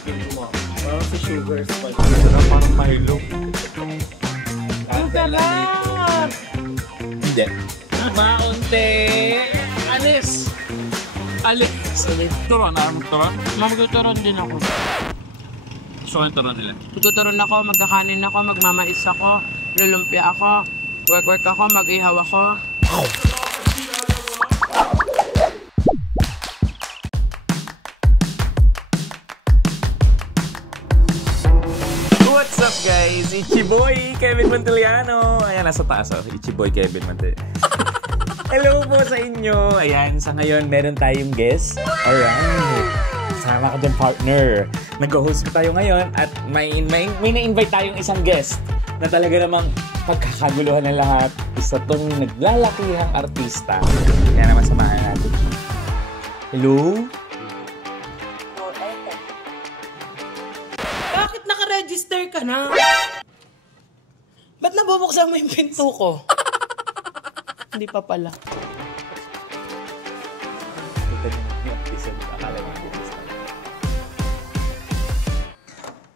Parang si Sugar Spice. Parang Milo. Ang sarap! Hindi. Maunti! Alis! Alis! Turon, turon? Magtuturon din ako. So, ang turon nila? Tututuron ako, magkakanin ako, magmamais ako, lulumpia ako, work ako, mag-ihaw ako. What's up guys? Ichiboy Kevin Monteliano. Ayan, nasa taas Ichiboy Kevin Monteliano. Hello po sa inyo. Ayan, sa ngayon meron tayong guest. Alright. Sama ka dyan, partner. Nag-host po tayo ngayon at may na-invite tayong isang guest na talaga namang pagkakaguluhan ng lahat. Isa tong naglalakihang artista. Kaya naman samahan natin. Hello? Bakit naka-register ka na? Ba't nabubuksan mo yung pinto ko? Hindi pa pala.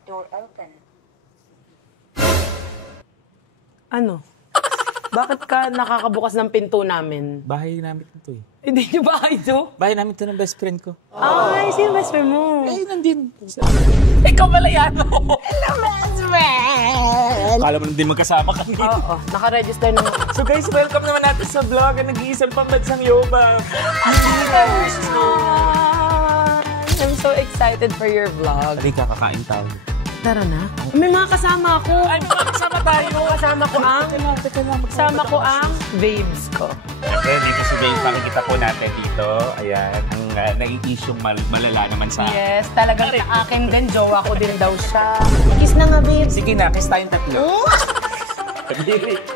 Door open. Ano? Bakit ka nakakabukas ng pinto namin? Bahay namin ito eh. Hindi niyo ba ito? Bahay namin ito ng best friend ko. Ay, sino best friend mo? Eh, nandun. Ikaw pala yan! Hello, best friend! Akala mo hindi magkasama kami. Oo, naka-register na. So guys, welcome naman natin sa vlog ang nag-iisang pambansang yoba. I'm so excited for your vlog. Hindi ka kakain tao. Tara na. May mga kasama ako. Ay, makakasama tayo. Kasama ko ang... Kasama ko ang babes ko. Okay, dito si James. Makikita po natin dito. Ayan, ang nai-issue's malala naman sa... Yes, talagang sa akin din. Jowa ko din daw siya. Kiss na nga, babes. Sige na, kiss tayong tatlo.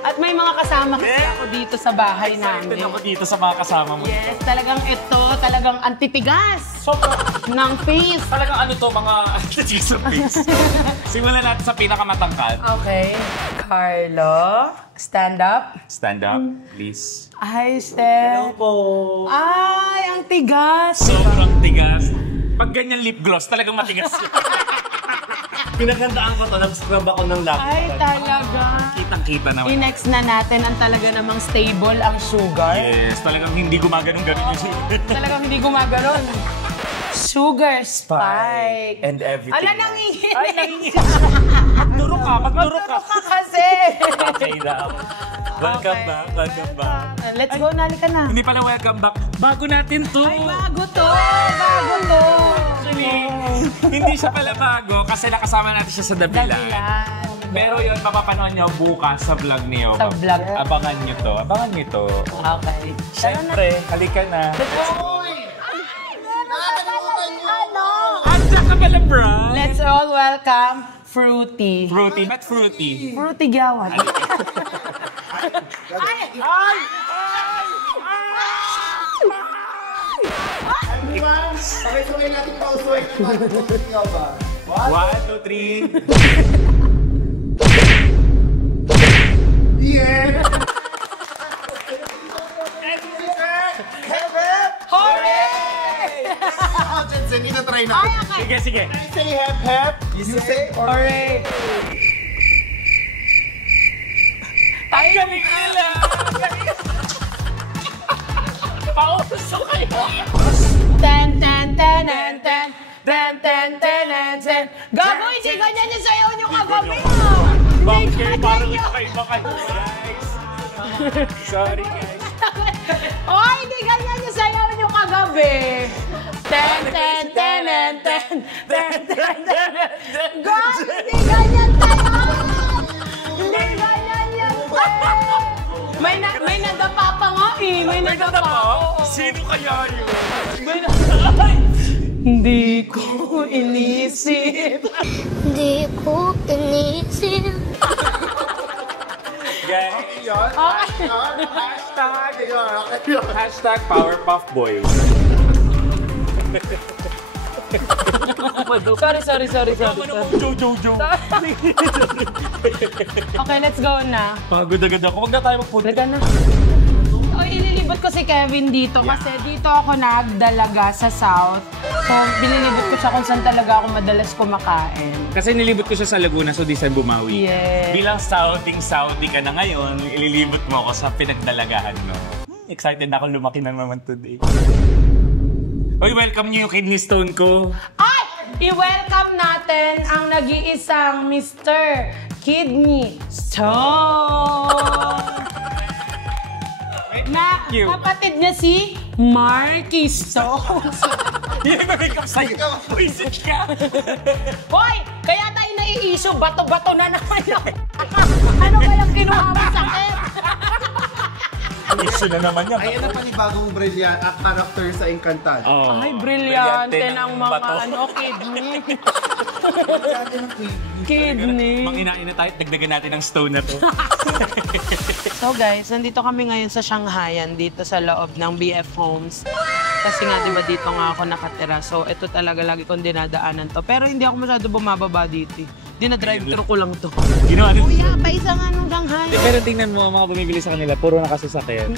At may mga kasama kasi ako dito sa bahay namin. Ako dito sa mga kasama mo. Yes, talagang ito, talagang antitigas ng face. Talagang ano to, mga antigas of face. Simulan natin sa pinakamatangkad. Okay. Carlo, stand up. Stand up, please. Ay, Steph. po. Ay, ang tigas. Sobrang tigas. Pag ganyan lip gloss, talagang matigas yun. Pinagandaan ko to, nag-scrub ako ng laptop. Ay, talaga. Kitang-kita naman. I-next na natin ang talaga namang stable ang sugar. Yes, talagang hindi gumaganon-ganon yung sugar. Talagang hindi gumaganon. Sugar spike. And everything. Ala, nanginginig. Ay, nanginginig. Magduro ka, magduro ka. Magduro ka kasi. Okay na. Welcome back, welcome back. Let's go, nalika na. Hindi pala welcome back. Bago natin to. Ay, bago to. Bago to. Actually, hindi siya pala bago kasi nakasama natin siya sa Dabilan. Pero yun, mapapanood nyo bukas sa vlog niyo. Sa vlog. Abangan nyo to. Abangan nyo to. Okay. Siyempre, halika na. Ano? Andiyan ka pala, Brian. Let's all welcome Fruity. Fruity, not fruity. Fruity Gawad. Ay! Ay! Everyone, sabay-sabay natin pa-usway ng pag-fruit nga ba? 1, 2, 3. Yeah! Hooray! Ako, Jensen, ina-try na. Sige, sige. Say hep-hep. You say Hooray! Ang galing nila! Pauso kayo! Ten, ten, ten, ten, ten. Ten, ten, ten, ten, ten. Gago, hindi ganyan yung sayaw nyo kagabi. Bakit? Parang kakaiba kayo, guys. Sorry, guys. Oh, hindi ganyan yung sayaw nyo kagabi. Ten, ten, ten, ten, ten. Ten, ten, ten, ten. Gago, hindi ganyan tayo. Hindi ganyan yan, May nadapa pa nga eh. May nadapa. Oo. Sino kaya yun? Hindi ko inisip. Di ko inisip. Guys, yun. hashtag Powerpuff Boys. Sorry. Jojo. Okay, let's go na. Pagod agad ako. Huwag na tayo magpunta. Liga na. So, ililibot ko si Kevin dito kasi dito ako nagdalaga sa South. So, binilibot ko siya kung saan talaga ako madalas kumakain. Kasi nilibot ko siya sa Laguna, so di siya bumawi. Yes. Bilang Saudi ka na ngayon, ililibot mo ako sa pinagdalagahan mo. Excited ako lumaki na naman today. Uy, welcome niyo yung kidney stone ko. Ay! I-welcome natin ang nag-iisang Mr. Kidney Stone. Na kapatid niya si Marky Stone. Hindi na make up sa'yo. Visit ka. Hoy! Kaya tayo nai-issue, bato-bato na naman ako. Ano kayang kinuha mo sakit? Issue na naman yan. Ayan ang panibagong brilliant character sa Encantada. Oh, Ay, brilyante ng mga bato. kidney. Brillante ng Kidney. Manginain na tayo, dagdagan natin ang stone na to. So guys, nandito kami ngayon sa Shanghayan, dito sa loob ng BF Homes. Kasi nga, di ba dito nga ako nakatira. So, ito talaga lagi kong dinadaanan to. Pero hindi ako masyado bumababa dito. Dinadrive-thru ko lang to. Ginawa rin. Kuya, pa isa nga nung Shanghayan. Pero tingnan mo, mga bumibili sa kanila, puro nakasasakyan.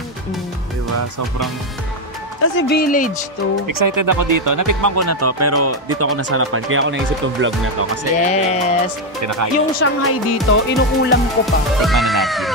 Diba? Sobrang Kasi village to. excited ako dito. Natikman ko na to, pero dito ako nasarapan. Kaya ako naisip tong vlog na to kasi Yes. kinakain. Yung Shanghai dito, inuulam ko pa. Tikman na natin.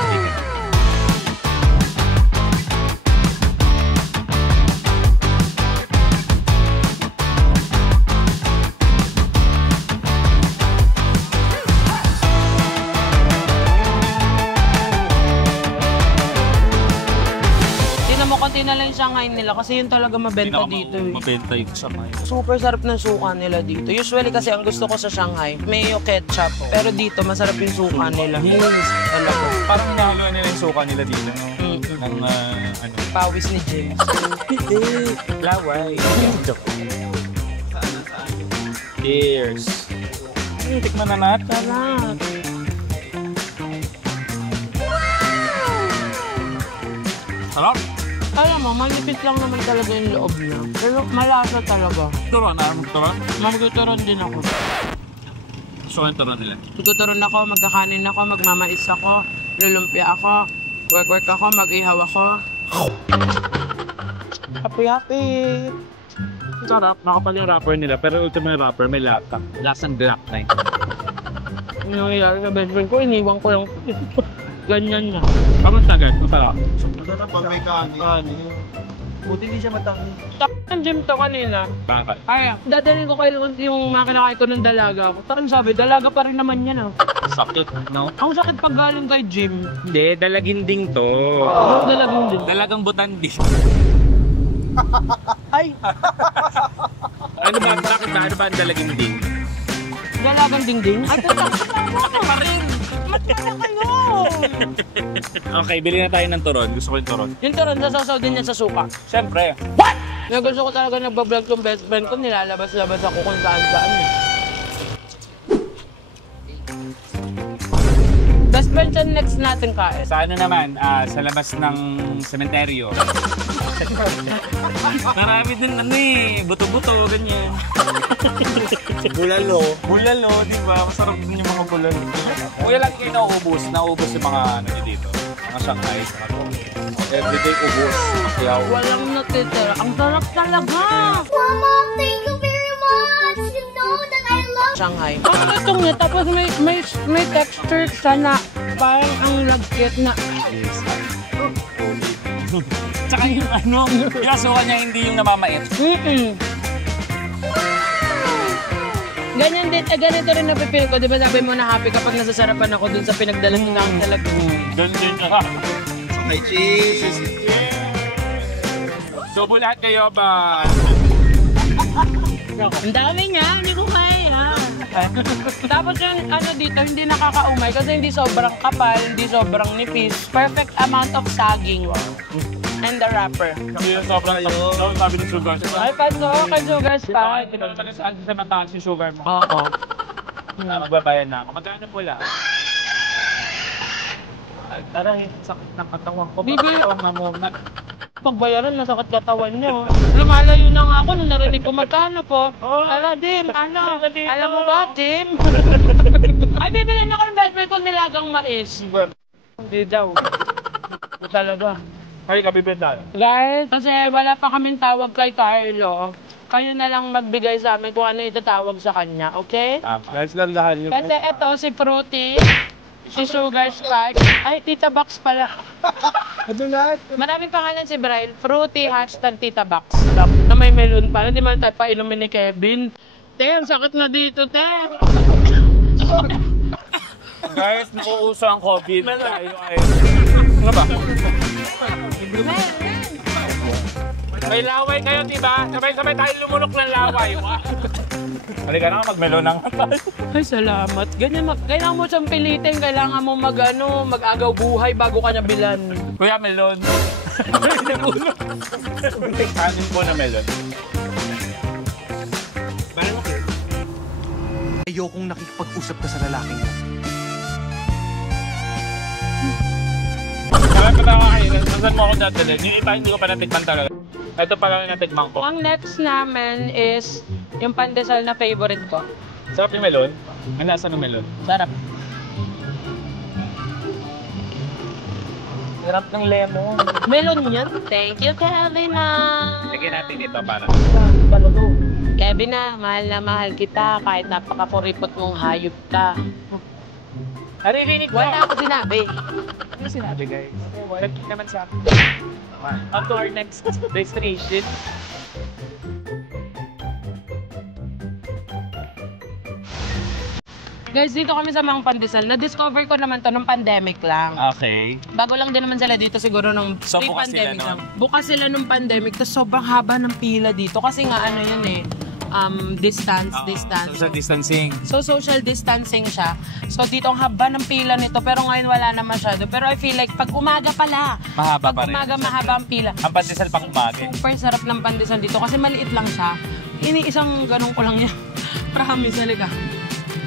Konti na lang yung Shanghai nila kasi yun talaga mabenta dito. Mabenta yung Shanghai. Super sarap ng suka nila dito. Usually kasi ang gusto ko sa Shanghai, mayo ketchup. Pero dito, masarap yung suka nila. Talaga. Parang hinahaluan nila yung suka nila dito, no? Ng, ano? Pawis ni James. Laway. Joke. Cheers. Tikman na natin. Sarap. Sarap. Alam mo, malipit lang naman talaga yung loob niya. Pero malasa talaga. Turon, turon? Magtuturon din ako. So, yung turon nila. Magtuturon ako, magkakanin ako, magmamais ako, lulumpia ako, work ako, mag-ihaw ako. Happy! Sarap. Nakapal yung wrapper nila, pero ultimo yung wrapper may lata. Lasang black na yun. Yung nangyayari sa best friend ko, iniwan ko yung ganyan niya. Kamusta guys? Masarap. Masarap pag may kanin. Buti di siya matangin. Ang gym to kanina. Bakit? Ay, dadalhin ko kayo yung makinakain ko ng dalaga ko. Saan sabi, dalaga pa rin naman yan ah. Sakit, no? Ang sakit pag galing kay gym. Hindi, dalaginding to. Dalagang din. Dalagang butandi. Ay, Ano ba? Bakit ba? Ano ba ang dalaginding? dalagang dingding. Ay, puta Bakit pa rin? na kayo! Okay, bili na tayo ng turon. Gusto ko yung turon. Yung turon, sasasaw din yan sa suka. Siyempre. Yung gusto ko talaga nagbablog yung best friend ko, nilalabas-labas ako kung saan-saan eh. Best friend siya next natin kain. Sa ano naman, sa labas ng sementeryo. Marami din ano eh, buto-buto, ganyan. Bulalo. Bulalo, di ba? Masarap din yung mga bulalo. Kuya lagi kayo nauubos yung mga ano nyo dito. Mga Shanghai, mga to. Everyday ubos. Makyaw. Walang natitira. Ang sarap talaga! Mama, thank you very much. You know that I love Shanghai. Ang itong niya, tapos may texture siya na parang ang lagkit na. Tsaka yung ano, yung asuka niya hindi yung namamait. Ganyan din, ganito rin napipili ko. Di ba sabi mo na happy kapag nasasarapan ako dun sa pinagdalan ng talaga. Ganun din siya. May cheese. So, lahat kayo ba? Ang dami niya, hindi ko kaya. Tapos yung ano dito, hindi nakakaumay kasi hindi sobrang kapal, hindi sobrang nipis. Perfect amount of sagging. And the wrapper. Kasi sobrang sabi ni Sugar. Ay, paso, kay Sugar Spa. Pinagpapalala sa akin sa mataas yung sugar mo. Oo. Magbabayan na ako. Magkano pula? Aray, sakit ng katawan ko. Bibi. Katawan na mo. Pagbayaran, nasakit katawan niyo. Lumalayo na nga ako nung narinig ko magkano po. Ala, Dim, ano? Alam mo ba, Dim? Ay, bibilin ako ng best friend ko nilagang mais. Hindi daw. Talaga. Ay, kapipintan. Guys, kasi wala pa kaming tawag kay Carlo. Kayo na lang magbigay sa amin kung ano itatawag sa kanya, okay? Guys, landahan yun. Kasi ito, si Fruity, si Sugar Spike, ay, Tita Box pala. Ano lahat? Maraming pangalan si Brian. Fruity, hashtag Tita Box. Na may melon pa. Hindi man tayo painumin ni Kevin. Te, ang sakit na dito, te. Guys, nauuso ang COVID. Ano ba? May laway kayo, diba? Sabay-sabay tayo lumunok ng laway. Halika na, magmelo ng Ay, salamat. Ganyan, kailangan mo siyang pilitin. Kailangan mo mag-agaw buhay bago ka nabilan. Kuya, melon. Kanin po na melon. Ayokong nakikipag-usap ka sa lalaking mo. Kaya pa nakakain. Saan mo ako dadalhin? Yung iba hindi ko pa natikman talaga. Ito pa lang yung natikman ko. Ang next namin is yung pandesal na favorite ko. Sarap yung melon. Ang lasa ng melon. Sarap. Sarap ng lemon. Melon yan. Thank you, Kevin. Sige natin ito para. Kevin na mahal kita kahit napaka-kuripot mong hayop ka. Naririnig ko. Wala ako sinabi. Ano sinabi guys? Wala naman sa akin. On to our next destination. Guys, dito kami sa Mang Pandesal. Na-discover ko naman to nung pandemic lang. Okay. Bago lang din naman sila dito siguro nung So, bukas sila pre-pandemic nun? lang. Bukas sila nung pandemic. Tapos sobrang haba ng pila dito. Kasi nga ano yun eh, distance. Social distancing. So, social distancing siya. So, dito ang haba ng pila nito. Pero ngayon wala na masyado. Pero I feel like pag umaga pala. Mahaba pag pa rin. umaga, mahaba ang pila. Ang pandesal pang umaga. Super sarap ng pandesal dito. Kasi maliit lang siya. Isang ganun ko lang yan. Promise, halika.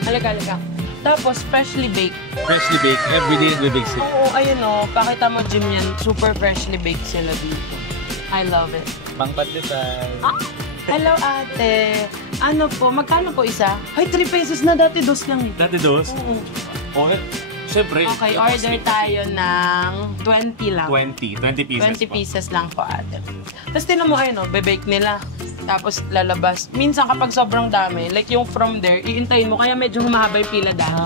Halika. Tapos, freshly baked. Freshly baked. Everyday nagbe-bake sila. Oo, ayun o. Pakita mo, Jim, yan. Super freshly baked sila dito. I love it. Mang pandesal. Hello, ate. Ano po? Magkano po isa? Ay, 3 pesos na. Dati 2 lang. Dati dos? Oo. Okay. Siyempre. Okay, order tayo ng 20 lang. 20 pieces 20 pieces lang po, ate. Tapos tinan mo, ayun o, bebake nila. Tapos lalabas. Minsan kapag sobrang dami, like yung from there, iintayin mo. Kaya medyo humahaba yung pila dahil.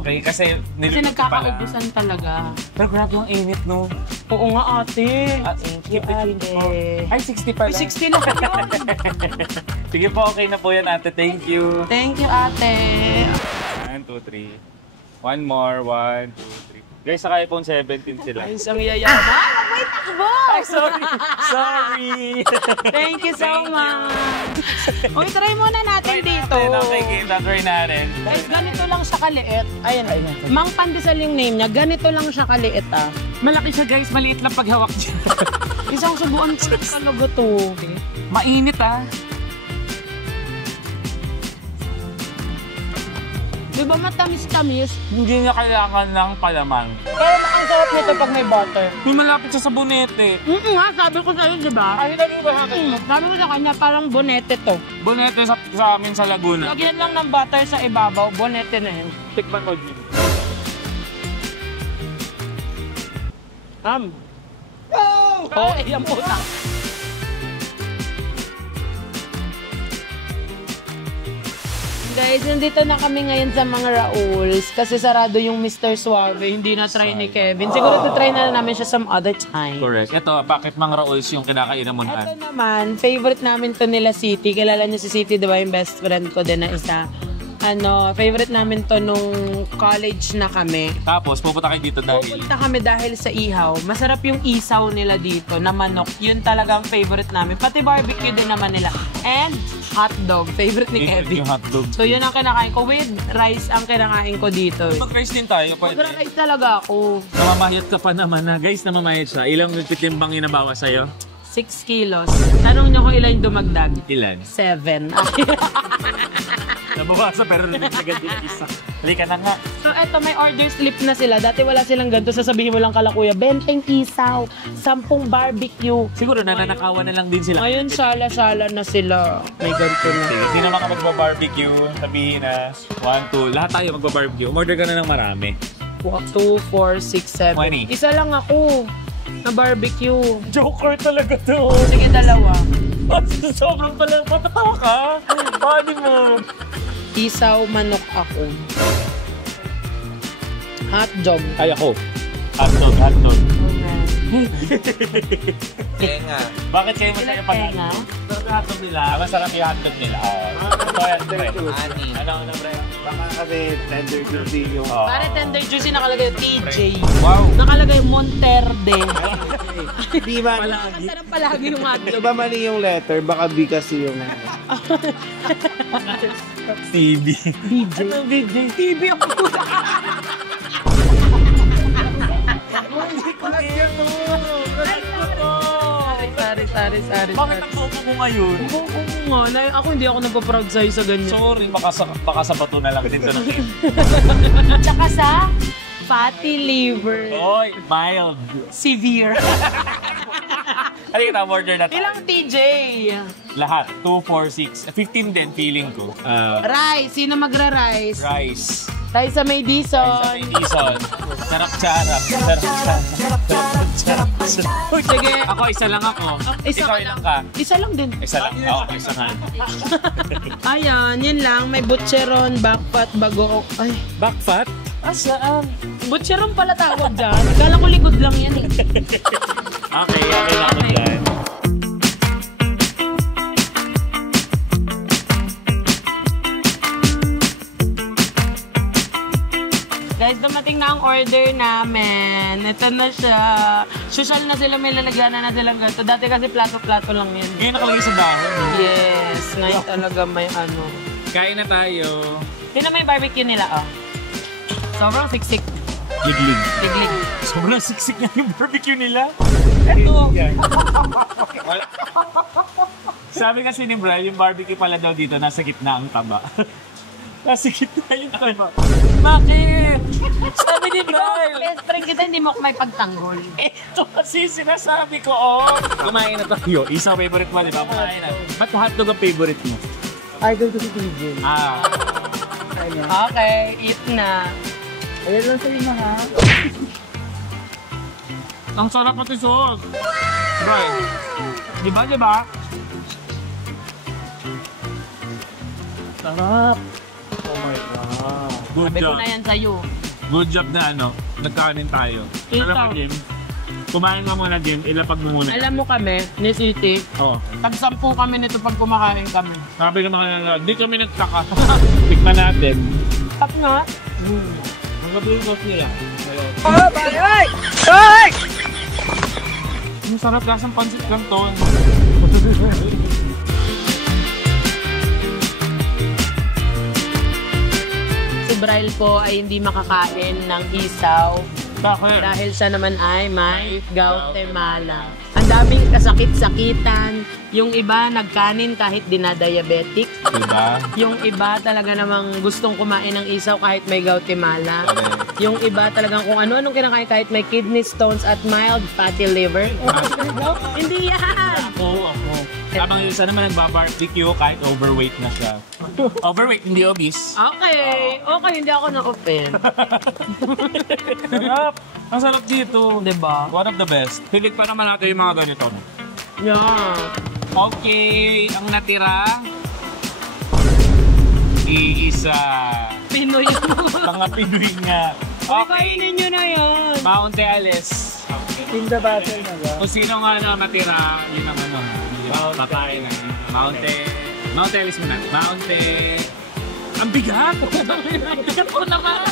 Okay. Kasi Kasi nagkakaubusan talaga. Pero grabe yung init, no? Oo nga, ate. Thank you, ate. Ay, 60 pala. 60 lang yun. Sige po, okay na po yan, ate. Thank you. Thank you, ate. 1, 2, 3. One more. 1, 2, 3. Guys, sa iPhone 17 sila. Ay, isang yayaman. Wait, takbo! Ay, sorry. Thank you so much. Uy, try muna natin dito. Okay, try natin. Guys, ganito lang siya kaliit. Ayun. Mang Pandesal yung name niya. Ganito lang siya kaliit, ah. Malaki siya, guys. Maliit lang paghawak niya. Isang subuan ko lang talaga to. Mainit, ah. Di ba matamis-tamis? Hindi niya kailangan ng palaman. Pero ang sarap nito pag may butter. May malapit siya sa bonete. Nga, sabi ko sa'yo, di ba? Ay, dali ba natin? Sabi ko sa kanya, parang bonete to. Bonete sa amin sa Laguna. Lagyan lang ng butter sa ibabaw, bonete na yun. Tikman ko, Jim. Oh, yan po na. Guys, nandito na kami ngayon sa mga Raols kasi sarado yung Mr. Suave. Hindi na try ni Kevin. Siguro try na namin siya some other time. Correct. Ito, bakit Mang Raols yung kinakainan mo Ito na? naman, favorite namin to nila City. Kilala niyo si City, di ba? Yung best friend ko din na isa. Favorite namin to nung college na kami. Tapos, pupunta kayo dito dahil... Pupunta kami dahil sa ihaw. Masarap yung isaw nila dito na manok. Yun talagang favorite namin. Pati barbecue din naman nila. And hotdog. Favorite ni Kevin. Yung hotdog. So yun ang kinakain ko. With rice ang kinakain ko dito. Mag-rice din tayo, pwede. Mag-rice talaga ako. Namamahiyat ka pa naman na. Guys, namamahiyat siya. Ilang pitimbang inabawa sa'yo? 6 kilos. Tanong niyo kung ilan yung dumagdag. Ilan? 7. Nababasa pero lumagdag din isa. Halika na nga. So eto, may order slip na sila. Dati wala silang ganito. Sasabihin mo lang kala kuya, 20 isaw, 10 barbecue. Siguro nananakawan na lang din sila. Ngayon, sala-sala na sila. May ganito na. Sige, sino mga magba-barbecue? Sabihin na 1, 2. Lahat tayo magba-barbecue. Umorder ka na ng marami. 2, 4, 6, 7. 20. Isa lang ako. na barbecue. Joker talaga to. Sige, dalawa. Sobrang pala. Patatawa ka. Paano mo? Isaw manok ako. Hotdog. Ay, ako. Hotdog, hotdog. Tenga. Bakit kayo masaya pag Tenga? Sarap yung hotdog nila. Masarap yung hotdog nila. Ito yan, pre. Ani. Ano, pre? Baka kasi tender juicy yung... Pare tender juicy nakalagay TJ. Wow. Nakalagay Monterde. Di ba? Masarap palagi yung hotdog. Di ba mali yung letter? Baka B kasi yung... TV. DJ. TV ang puta. Sorry. Bakit ang bobo mo ngayon? Oo nga, ako hindi ako nagpa-proud sa'yo sa ganyan. Sorry, baka sa bato na lang dito na. Tsaka sa fatty liver. Oy, mild. Severe. Halika na, order na tayo. Ilang TJ? Lahat. 2, 4, 6. 15 din, feeling ko. Rice. Sino magra-rice? Rice. Tayo sa may Rice sa Dison. may Dison. Sarap-charap. Sarap-charap. Sige. Ako, isa lang ako. Isa Ikaw ka ilang lang. ka? Isa lang din. Isa lang. Oo, isa nga. Ayan, yun lang. May butcheron, backpat, bagoong. Ay, Backfat? saan? Butcheron pala tawag dyan. Akala ko likod lang yan eh. Okay, okay lang ako dyan. Guys, dumating na ang order namin. Ito na siya. Social na sila, may lalagyanan na silang ganito. Dati kasi plato-plato lang yan. Ngayon nakalagay sa dahon. Yes, ngayon talaga may ano. Kain na tayo. Yun na may barbecue nila, oh. Sobrang siksik. Liglig. Liglig. Sobrang siksik nga yung barbecue nila. Ito. Sabi kasi ni Brian, yung barbecue pala daw dito, nasa gitna ang taba. Nasa gitna yung taba. Bakit? Sabi ni Brian. Best friend kita, hindi mo ako may pagtanggol. Ito kasi sinasabi ko, oh. Kumain na tayo. Isa favorite mo, di ba? Kumain na. Ba't hotdog ang favorite mo? Idol ko si TJ. Ah. Okay, eat na. Ayan lang sa'yo ha. Ang sarap pati sauce. Brian. Di ba, di ba? Sarap. Oh my God. Good Sabi ko job. na yan sa'yo. Good job na nagkanin tayo. Ikaw. Alam mo, Jim, kumain ka muna, Jim. Ilapag mo muna. Alam mo kami, ni City, Oo. tag-10 kami nito pag kumakain kami. Sabi naman kanina, di kami nagtaka. Tikman natin. Tap nga. Ang gabi sauce nila. Ang sarap lasang pansit canton. Si Braille po ay hindi makakain ng isaw Bakit? dahil siya naman ay may Guatemala. Ang daming kasakit-sakitan. Yung iba nagkanin kahit dinadiabetic. Diba? Yung iba talaga namang gustong kumain ng isaw kahit may Guatemala. Yung iba talagang kung ano-anong kinakain kahit may kidney stones at mild fatty liver. Hindi yan! Ako. Tamang yung isa naman nagbabarbecue kahit overweight na siya. Overweight, hindi obese. Okay, hindi ako na-offend. Sarap! Ang sarap dito. Diba? One of the best. Pilit pa naman natin yung mga ganito. Yeah. Okay, ang natira iisa. Pinoy mo. Mga Pinoy nga. Okay, Kainin nyo na yan. Maunte Alice. In the battle na ba? Kung sino nga na matira, yun ang ano. Papain na. Maunte Alice muna. Maunte. Ang bigat! Ang bigat ko naman!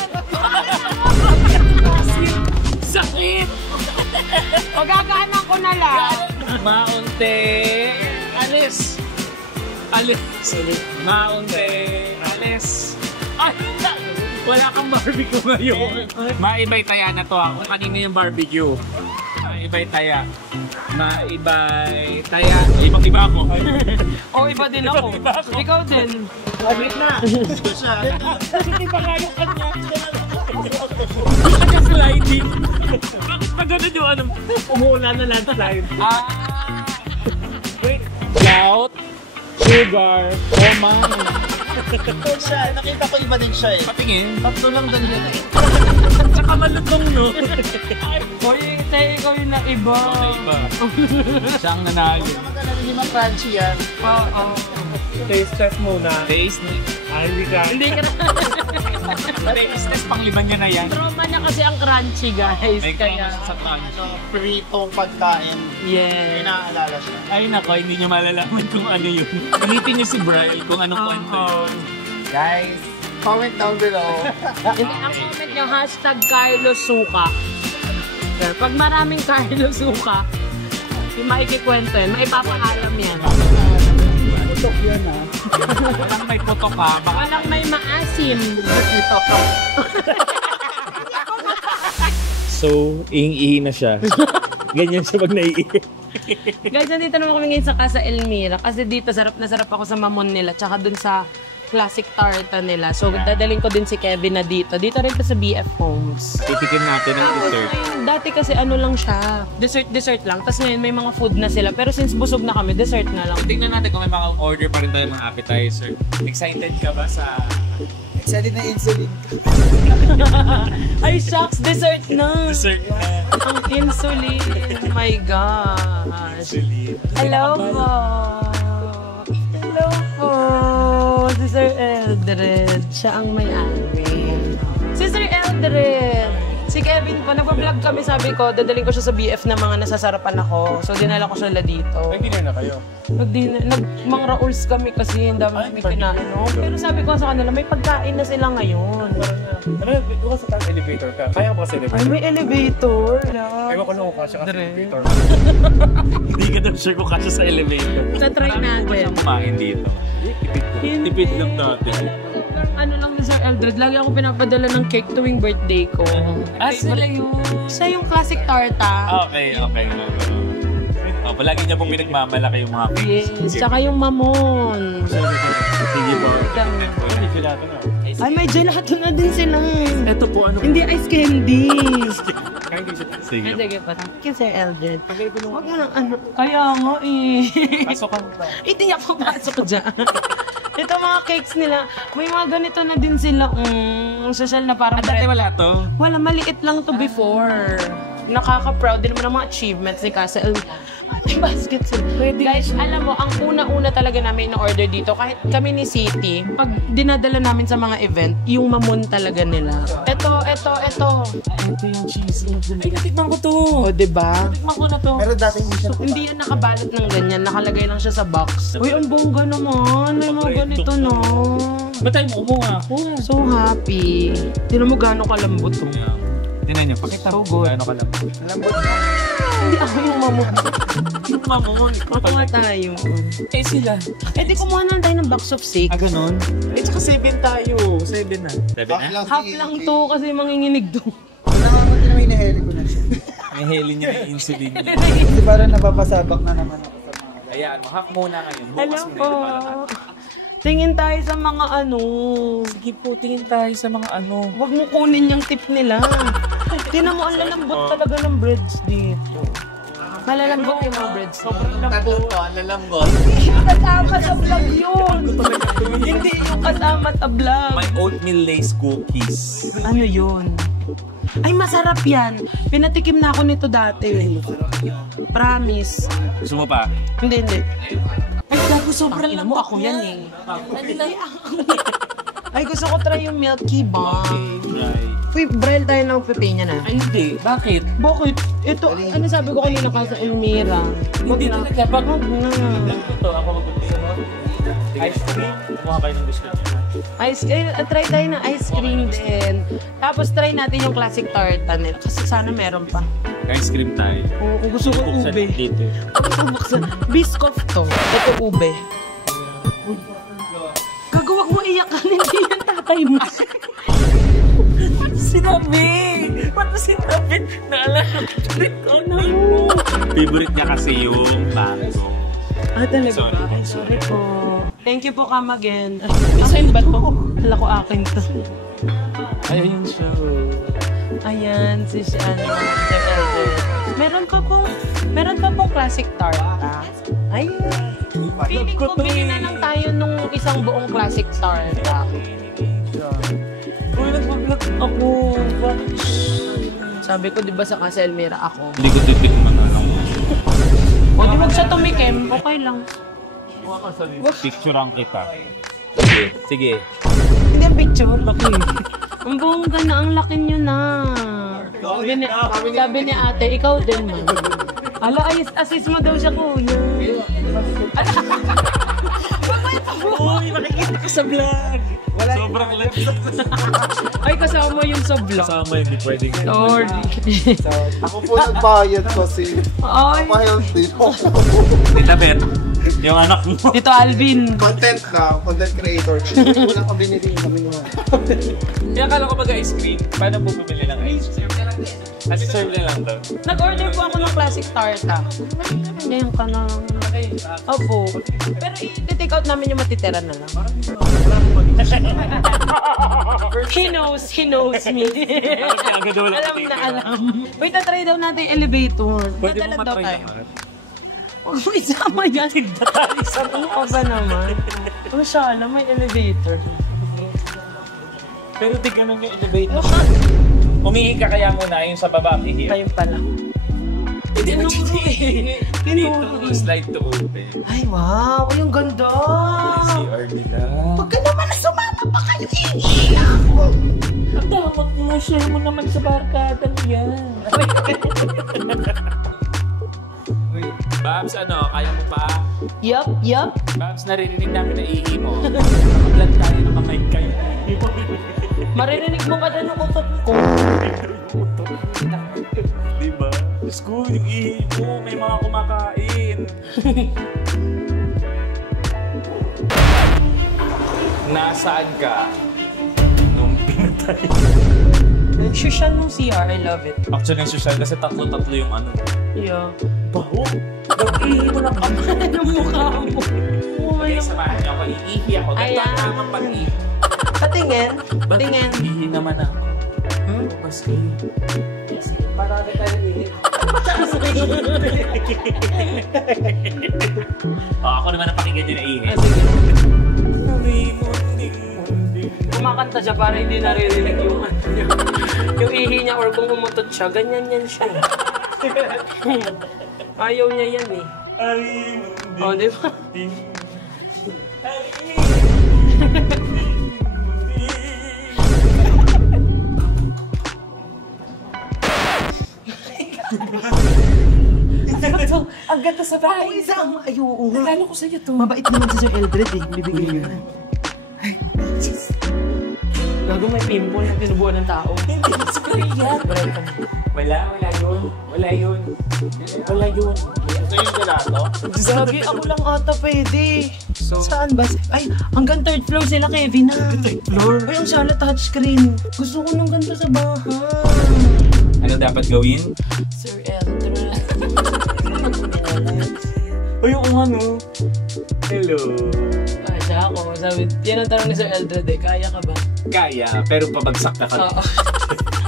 Sakit! O gagaanan ko na lang. Maunte Alice. Maunte Alice. Ay, wala kang barbecue ngayon. Maibay taya na to ha. Kung kanina yung barbecue. Maibay taya. Maibay taya. Ibang-iba ako. O iba din ako. Ikaw din. Aglit na. Iba nga yung kanya. Naka-sliding. Bakit pa ganun yung ano? Umuulan na landslide. Wait. Clout. Sugar. Oh man. Siya, nakita ko iba din siya eh. Patingin. Tatlo lang din yun eh. Tsaka malutong no. Oy, Tay, ikaw yung naiba. Iba. Siya ang nanalo. Hindi man crunchy yan. Oo. Taste test muna. Taste na. Hindi ka. Hindi ka na. Taste test, pangliban niya na yan. Trauma niya kasi ang crunchy, guys. May Kaya, kaya sa crunchy. Pritong pagkain. May yes. naaalala siya. Ay nako, hindi niya malalaman kung ano yun. Ulitin niyo si Brian kung anong kwento yun. Guys, comment down below. Hindi, ang comment niyo, hashtag Carlos Suka. Pag maraming Carlos Suka, yung maikikwento yun, maipapaalam yan. Putok yun ha. Walang may putok ha. Baka Walang may maasim. so, iing-ihi na siya. Ganyan siya pag naiihi. Guys, nandito naman kami ngayon sa Casa Elmira kasi dito sarap na sarap ako sa mamon nila tsaka dun sa classic tarta nila. So, dadaling ko din si Kevin na dito. Dito rin pa sa BF Homes. Titikin natin ang dessert. Dati kasi ano lang siya, dessert lang. Tapos ngayon may mga food na sila. Pero since busog na kami, dessert na lang. Tingnan natin kung may mga order pa rin tayo ng appetizer. Excited ka ba sa... Excited na insulin. Ay, shucks, dessert na. Dessert na. Ang insulin. Oh my gosh. Hello po. Hello po. Si Sir Eldred. Siya ang may-ari. Si Sir Eldred. Si Kevin po, nagpa-vlog kami, sabi ko, dadaling ko siya sa BF na mga nasasarapan ako. So, dinala ko sila dito. Ay, dinner na kayo. Mga Raols kami kasi, ang dami kami kinain. No? Pero sabi ko sa kanila, may pagkain na sila ngayon. Ano, doon ka sa taas elevator ka. Kaya ko kasi Ay, elevator. may elevator. Ewan ko nung kasya kasi elevator. Hindi ka daw sure kung kasya sa elevator. Na-try natin. Siyang kumain dito. Tipid lang natin. Ano lang ni Sir Eldred, lagi ako pinapadala ng cake tuwing birthday ko. Sila yun. Siya yung classic tarta. Okay. Oh, palagi niya pong pinagmamalaki yung mga Yes, cakes. tsaka yung mamon. Sige po. Hindi sila ito na. Ay, may gelato na din sila. Ito po, ano? Hindi ice candy. Kaya hindi sila. Sige. Ay, sige pa. Thank you, Sir Eldred. Huwag mo lang ano. Kaya nga eh. Pasokan ba? Hindi niya papasok ko dyan. Ito mga cakes nila, may mga ganito na din sila. Social na parang... Dati wala to? Wala, maliit lang to before. Nakaka-proud din naman ng mga achievements ni Casa El. May basket sila. Guys, alam mo, ang una-una talaga namin na-order dito, kahit kami ni City, pag dinadala namin sa mga event, yung mamon talaga nila. Ito. Ito yung cheese. Ay, natikman ko to. O, diba? Natikman ko na to. Pero dati hindi siya. Hindi yan nakabalot ng ganyan, nakalagay lang siya sa box. Uy, ang bongga naman. May mga ganito, no? Ba't tayo mo kumuha? So happy. Tinan mo gaano kalambot to. Tinan niyo, pakita ko ano ka lang. Lambot. Hindi ako yung mamon. Yung mamon. Matuwa tayo. Eh sila. Eh di kumuha na tayo ng box of 6. Ganun? Eh tsaka 7 tayo. 7 na. 7 na? Half lang to kasi manginginig to. Nakakamuti na may naheli ko na siya. May heli niya yung insulin niya. Kasi parang napapasabak na naman ako sa mga. Ayan, half muna ngayon. Hello Bukas po. muna para natin. Tingin tayo sa mga ano. Sige po, tingin tayo sa mga ano. Huwag mo kunin yung tip nila. Tinan mo, ang lalambot talaga ng breads dito. Malalambot yung mga breads. Sobrang lambot. Lalambot. Kasama sa vlog yun. Hindi yung kasama sa vlog. May oatmeal lace cookies. Ano yun? Ay, masarap yan. Pinatikim na ako nito dati. Promise. Gusto mo pa? Hindi. Ay, gago, sobrang Ina mo, ako yan eh. Ay, gusto ko try yung Milky Bar. Uy, braille tayo ng pipenya na. Ay, hindi. Bakit? Bakit? Ito, ano sabi ko kanina ka sa Elmira? Hindi talaga. Bakit? Na. Ito, ako mag-gusto. Ice cream? Kumuha kayo ng gusto niya. Ice cream, try tayo ng ice cream din. Tapos try natin yung classic tarta nila. Kasi sana meron pa. Ice cream tayo. Oo, kung gusto ko Buksan ube. dito. Gusto ko buksan. Biscoff to. Ito ube. Gagawag mo iyakan. Hindi yan tatay mo. Sinabi! Ba't sinabi? Naalala ko rin ko na mo. Favorite niya kasi yung mango. Talaga Sorry. ba? Ay, sorry po. Thank you po, come again. Akin ba to? Hala ko akin to. Ayun siya. Ayan, si Sir Eldred. Meron pa pong classic tarta. Ayun. Feeling ko, bili na lang tayo nung isang buong classic tarta. Uy, nag-vlog ako. Sabi ko, di ba sa Casa Elmira ako? Hindi ko titikman na lang. O, di wag siya tumikim. Okay lang. Picturean kita. Sige, sige. Hindi ang picture. Ang bongga na, ang laki nyo na. Sabi ni ate, ikaw din man. Ala, assist mo daw siya, kuya. Uy, makikita ka sa vlog. Sobrang lips. Ay, kasama yun sa vlog. Kasama hindi pwedeng. Lord. Ako po nagbayad kasi Ay, ma-healthy po. Tita Bet, yung anak mo. Tito Alvin. Content creator. Wala pa binili kami naman. Kaya akala ko mag-ice cream. Paano po bumili ng ice cream? Kasi serve na lang daw. Nag-order po ako ng classic tarta. Ngayon ka na. Opo. Pero i-take out namin yung matitira na lang. He knows me. Alam na alam. Wait, try daw natin yung elevator. Pwede mo Nadalag daw matry tayo. naman. Huwag mo isama yan. Ano ka ba naman? Mashallah, may elevator. Pero di ganun yung elevator. Umihi ka kaya muna yung sa baba. Kayo pala. Hindi mo dito. Slide to open. Ay, wow! Ay, ang ganda! CR nila. Huwag ka naman na sumama pa kayo, iiyak ako! Dapat mo, share mo naman sa barkada mo yan. Babs, ano, kaya mo pa? Yup. Babs, naririnig namin na ihi mo. Nakaplan tayo, nakamay kayo. Maririnig mo ba na ng utot ko? Diba? Diyos ko, yung ihi mo, may mga kumakain. Nasaan ka nung pinatay? Social nung CR, I love it. Actually, yung social kasi tatlo-tatlo yung ano. Yeah. Baho! Nag-ihi mo na kami. Anong mukha mo? Oh my Okay, God. samahan niyo ako. Iihi ako. Ayan. Nagtatamang pag-ihi. Patingin. Ba't Tingin. iihi naman ako? Kasi... Parami tayo init. Ako naman ang pakinggan niyo na iihi. Sige. Munding. Kumakanta siya para hindi naririnig yung ano niya. Yung ihi niya or kung umutot siya, ganyan yan siya. Ayaw niya yan eh. O, di ba? Ang ganda sa bahay. Ayaw nga. Nalala ko sa'yo to. Mabait naman si Sir Eldred eh. Bibigay yun. Gago may pimple na tinubuan ng tao. Hindi, si Korea. Wala yun. Ito yung gelato? Sabi, ako lang ata pwede. Saan ba? Ay, hanggang third floor sila, Kevin na. Third floor? Ay, ang sala touchscreen. Gusto ko ng ganito sa bahay. Ano dapat gawin? Sir Eldred. Ay, yung ano. Hello. Ay, siya ako. Sabi, yan ang tanong ni Sir Eldred eh. Kaya ka ba? Kaya, pero pabagsak na ka. Oo.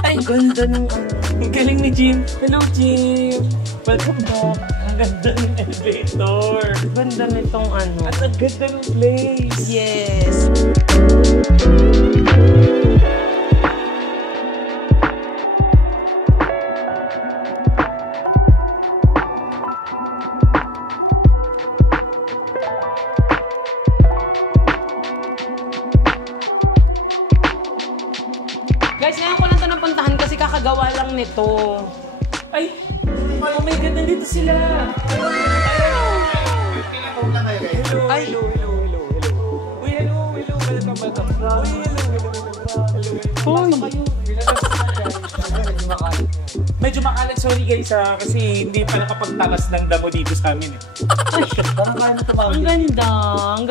Ay, ganda ng ano. Ang galing ni Jim. Hello, Jim. Welcome back. Ang ganda ng elevator. Ganda nitong ano. At ang ganda ng place. Yes. Guys, ngayon ko lang ito napuntahan kasi kakagawa lang nito. Ay! Oh my God, nandito sila! Ay! Uy, hello! Welcome. Uy! Medyo makalat, sorry guys kasi hindi pa nakapagtakas ng damo dito sa amin eh. Ang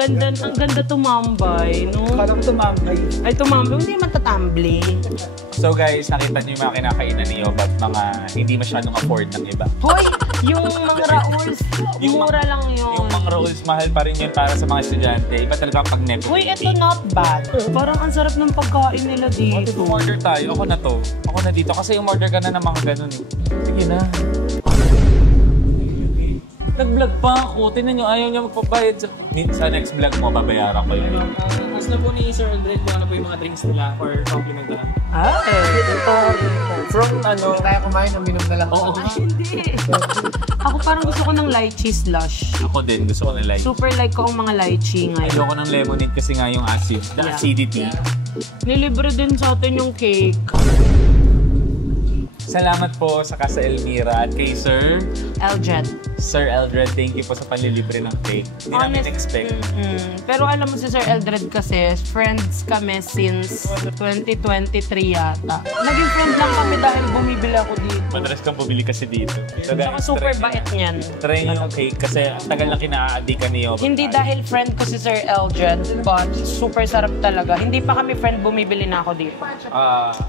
ganda tumambay, no? Kala ko tumambay. Ay, tumambay, hindi matatumbling. So guys, nakita niyo yung mga kinakainan ni Yobat, mga hindi masyadong afford ng iba. Hoy! Yung mga Raols, mura lang yun. Yung mga rolls, mahal pa rin yun para sa mga estudyante. Iba talaga pag nepo. Uy, ito not bad. Parang ang sarap ng pagkain nila dito. Order tayo. Ako na to. Ako na dito. Kasi umorder ka na ng mga ganun. Sige na. Nag-vlog pa ako. Tingnan nyo, ayaw niya magpabayad. Sa next vlog mo, babayaran ko yun. As na po ni Sir Aldred kung ano po yung mga drinks nila for compliment na lang. From ano? Hindi tayo kumain, uminom na lang. Oo. Hindi. Ako parang gusto ko ng lychee slush. Ako din, gusto ko na like. Super like ko ang mga lychee ngayon. Ayoko ng lemonade kasi nga yung acid. The Yeah. acidity. Nilibre din sa atin yung cake. Salamat po sa Casa Elmira at kay Sir Eldred, thank you po sa panlilibre ng cake. Hindi namin expect. Pero alam mo si Sir Eldred kasi, friends kami since 2023 yata. Naging friend lang kami dahil bumibili ako dito. Madalas kang bumili kasi dito. So, Saka super bait niyan. Try nyo yung cake kasi ang tagal na kina-addikan niyo. Hindi dahil friend ko si Sir Eldred, but super sarap talaga. Hindi pa kami friend, bumibili na ako dito.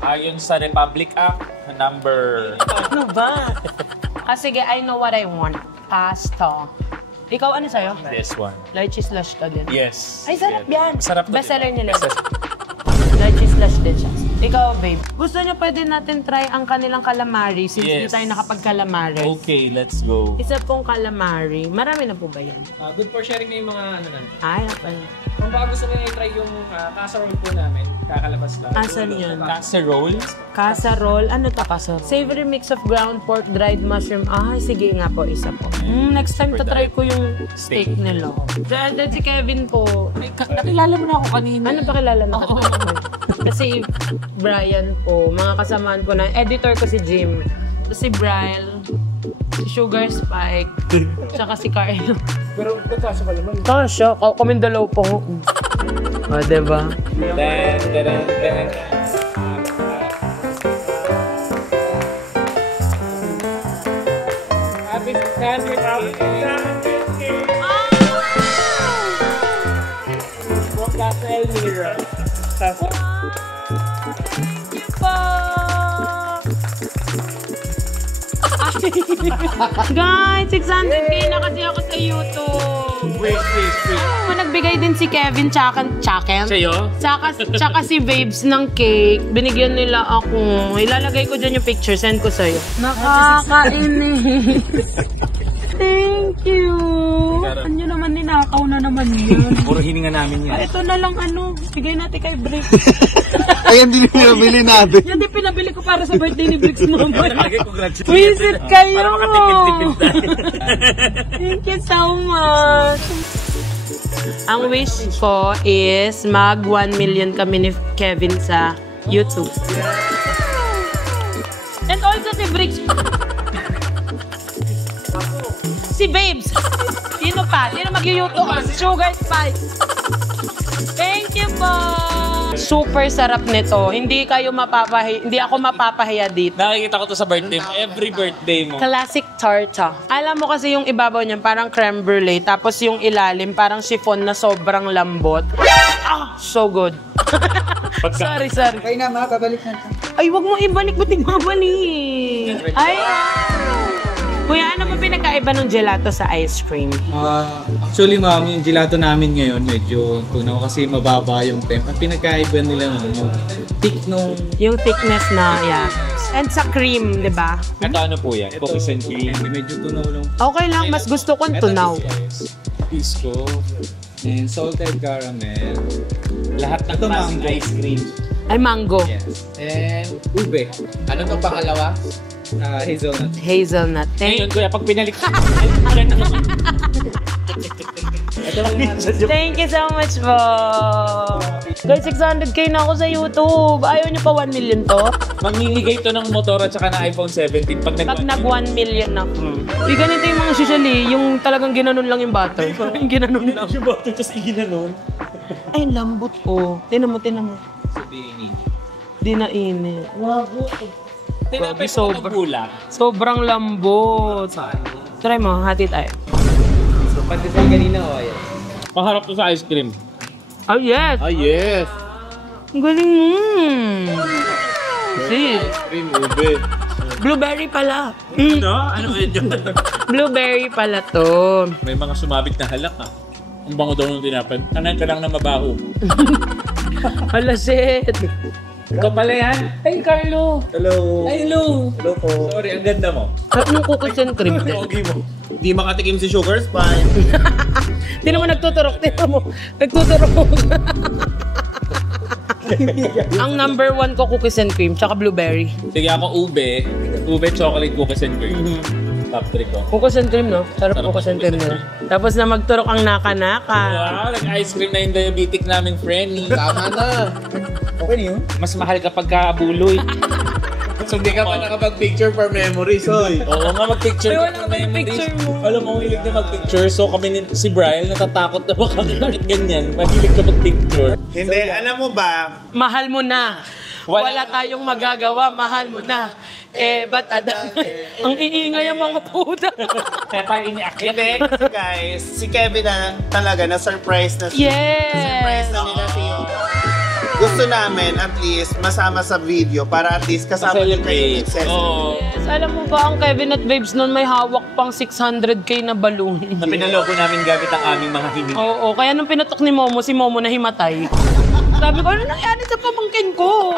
Ayon sa Republic Act, number... Ano ba? Sige, I know what I want. Pasta. Ikaw ano sa'yo? This one. Lychee slush ka din. Yes. Ay, sarap yan. Masarap to. Bestseller nila. Best- Lychee slush din siya. Ikaw, babe. Gusto niyo pwede natin try ang kanilang calamari since Yes. hindi tayo nakapag-calamari. Okay, let's go. Isa pong calamari. Marami na po ba yan? Good for sharing na yung mga ano nan. Ay, napal. Kung baka gusto nyo i-try yung casserole po namin, kakalabas lang. Asan yun? Casserole? Casserole. Ano to? Casserole. Savory mix of ground pork, dried mushroom. Sige nga po, isa po. Next time Super try ko yung steak nila. Dahil si Kevin po. Nakilala mo na ako kanina. Ano pa kilala na Kasi Brian po, mga kasamaan ko na, editor ko si Jim. Si Brian, si Sugar Spike, tsaka si Carlo. Pero kasya ka naman. Kasha, kaming dalaw po. Diba? Happy Sunday, happy from Casa Elmira. Thank you po! Guys, 600k na kasi ako sa YouTube. Wait. Nagbigay din si Kevin Chaken. Sa'yo? Tsaka si Babes ng cake. Binigyan nila ako. Ilalagay ko dyan yung picture. Send ko sa'yo. Nakakainis. Thank you. Ano naman, ninakaw na naman yan. Puro hininga namin yan. Ito na lang bigay natin kay Bricks. Ayan din yung pinabili natin. Yan din pinabili ko para sa birthday ni Bricks mamaya. Congratulations. Visit kayo! Para makatipid-tipid tayo. Thank you so much! Ang wish ko is mag 1 million kami ni Kevin sa YouTube. And also si Bricks. Si Babes. Sino pa? Sino mag-YouTube? Sugar Spice. Thank you po! Super sarap nito. Hindi ako mapapahiya dito. Nakikita ko to sa birthday mo. Every birthday mo. Classic tarta. Alam mo kasi yung ibabaw niyan parang creme brulee, tapos yung ilalim parang chiffon na sobrang lambot. So good. Sorry. Kaya na, babalik na. Ay, wag mo ibalik. Ba't ibabalik? Ay, Kuya, ano ba pinagkaiba ng gelato sa ice cream? Actually ma'am, yung gelato namin ngayon medyo tunaw kasi mababa yung temp. Ang pinagkaiba nila yung thick nung... Yung thickness na, yeah. And sa cream, di ba? Ito ano po yan? Cookies and cream. Medyo tunaw lang. Okay lang, mas gusto kong tunaw. Pisco and salted caramel. Lahat ng Ito, klaseng mango. ice cream. Ay, mango. Yes. And ube. Ano to pangalawa? Hazelnut. Hazelnut. Ngayon, kuya, pag pinalik Thank you so much po. Guys, 600k na ako sa YouTube. Ayaw niyo pa 1 million to? mamimigay to ng motor at saka na iPhone 17 pag Pag nag 1 million na. Di ganito yung mga usually, yung talagang ginanon lang yung butter. Yung ginanon lang. Yung bottle just iginanon. Ay, lambot po. Tinan mo. Di na init. Tinapay ko Sobra. ng bulak. Sobrang lambot. Try mo, hati tayo. Pati sa kanina o ayan. Paharap to sa ice cream. Oh, yes. yes. Ang galing mo. See? Cream ube. Blueberry pala. No? Ano yun? Blueberry pala to. May mga sumabit na halak ah. Ang bango daw ng tinapay. Tanan ka lang na mabaho. Hala, shit. Ikaw pala yan? Ay, Carlo. Hello. Ay, hello. Hello po. Sorry, ang ganda mo. Sarap ng cookies and cream. Pogi mo. Di makatikim si Sugar Spine. Tinan mo nagtuturok. Tinan mo. Nagtuturok. Ang number 1 ko cookies and cream, tsaka blueberry. Sige, ako ube. Ube chocolate cookies and cream. Top 3 ko. Cookies and cream, no? Sarap cookies and cream nila. Tapos na magturok ang naka-naka. Wow, nag-ice cream na yung diabetic naming friend. Tama na. Okay na yun. Mas mahal kapag kaabuloy. So hindi ka pa nakapag-picture for memories, oy. Oo nga, mag-picture Ay, ka wala ng memories. picture mo. Alam mo, hilig na mag-picture. So kami si Brian, natatakot na baka bakit ganyan. Mahilig ka mag-picture. Hindi, alam mo ba? Mahal mo na. Wala tayong magagawa, mahal mo na. Ba't ang iingay ang mga puta. Kaya tayo iniakit. Hindi, guys, si Kevin na talaga na-surprise na Yes! na nila si Gusto namin at least masama sa video para at least kasama yung kayo Celebrate. Oo. Yes, alam mo ba ang Kevin at Babes noon may hawak pang 600k na balloon. Na pinaloko namin gamit ang aming mga hiling. Oo, kaya nung pinatok ni Momo, si Momo nahimatay. Sabi ko, ano nangyari sa pamangkin ko?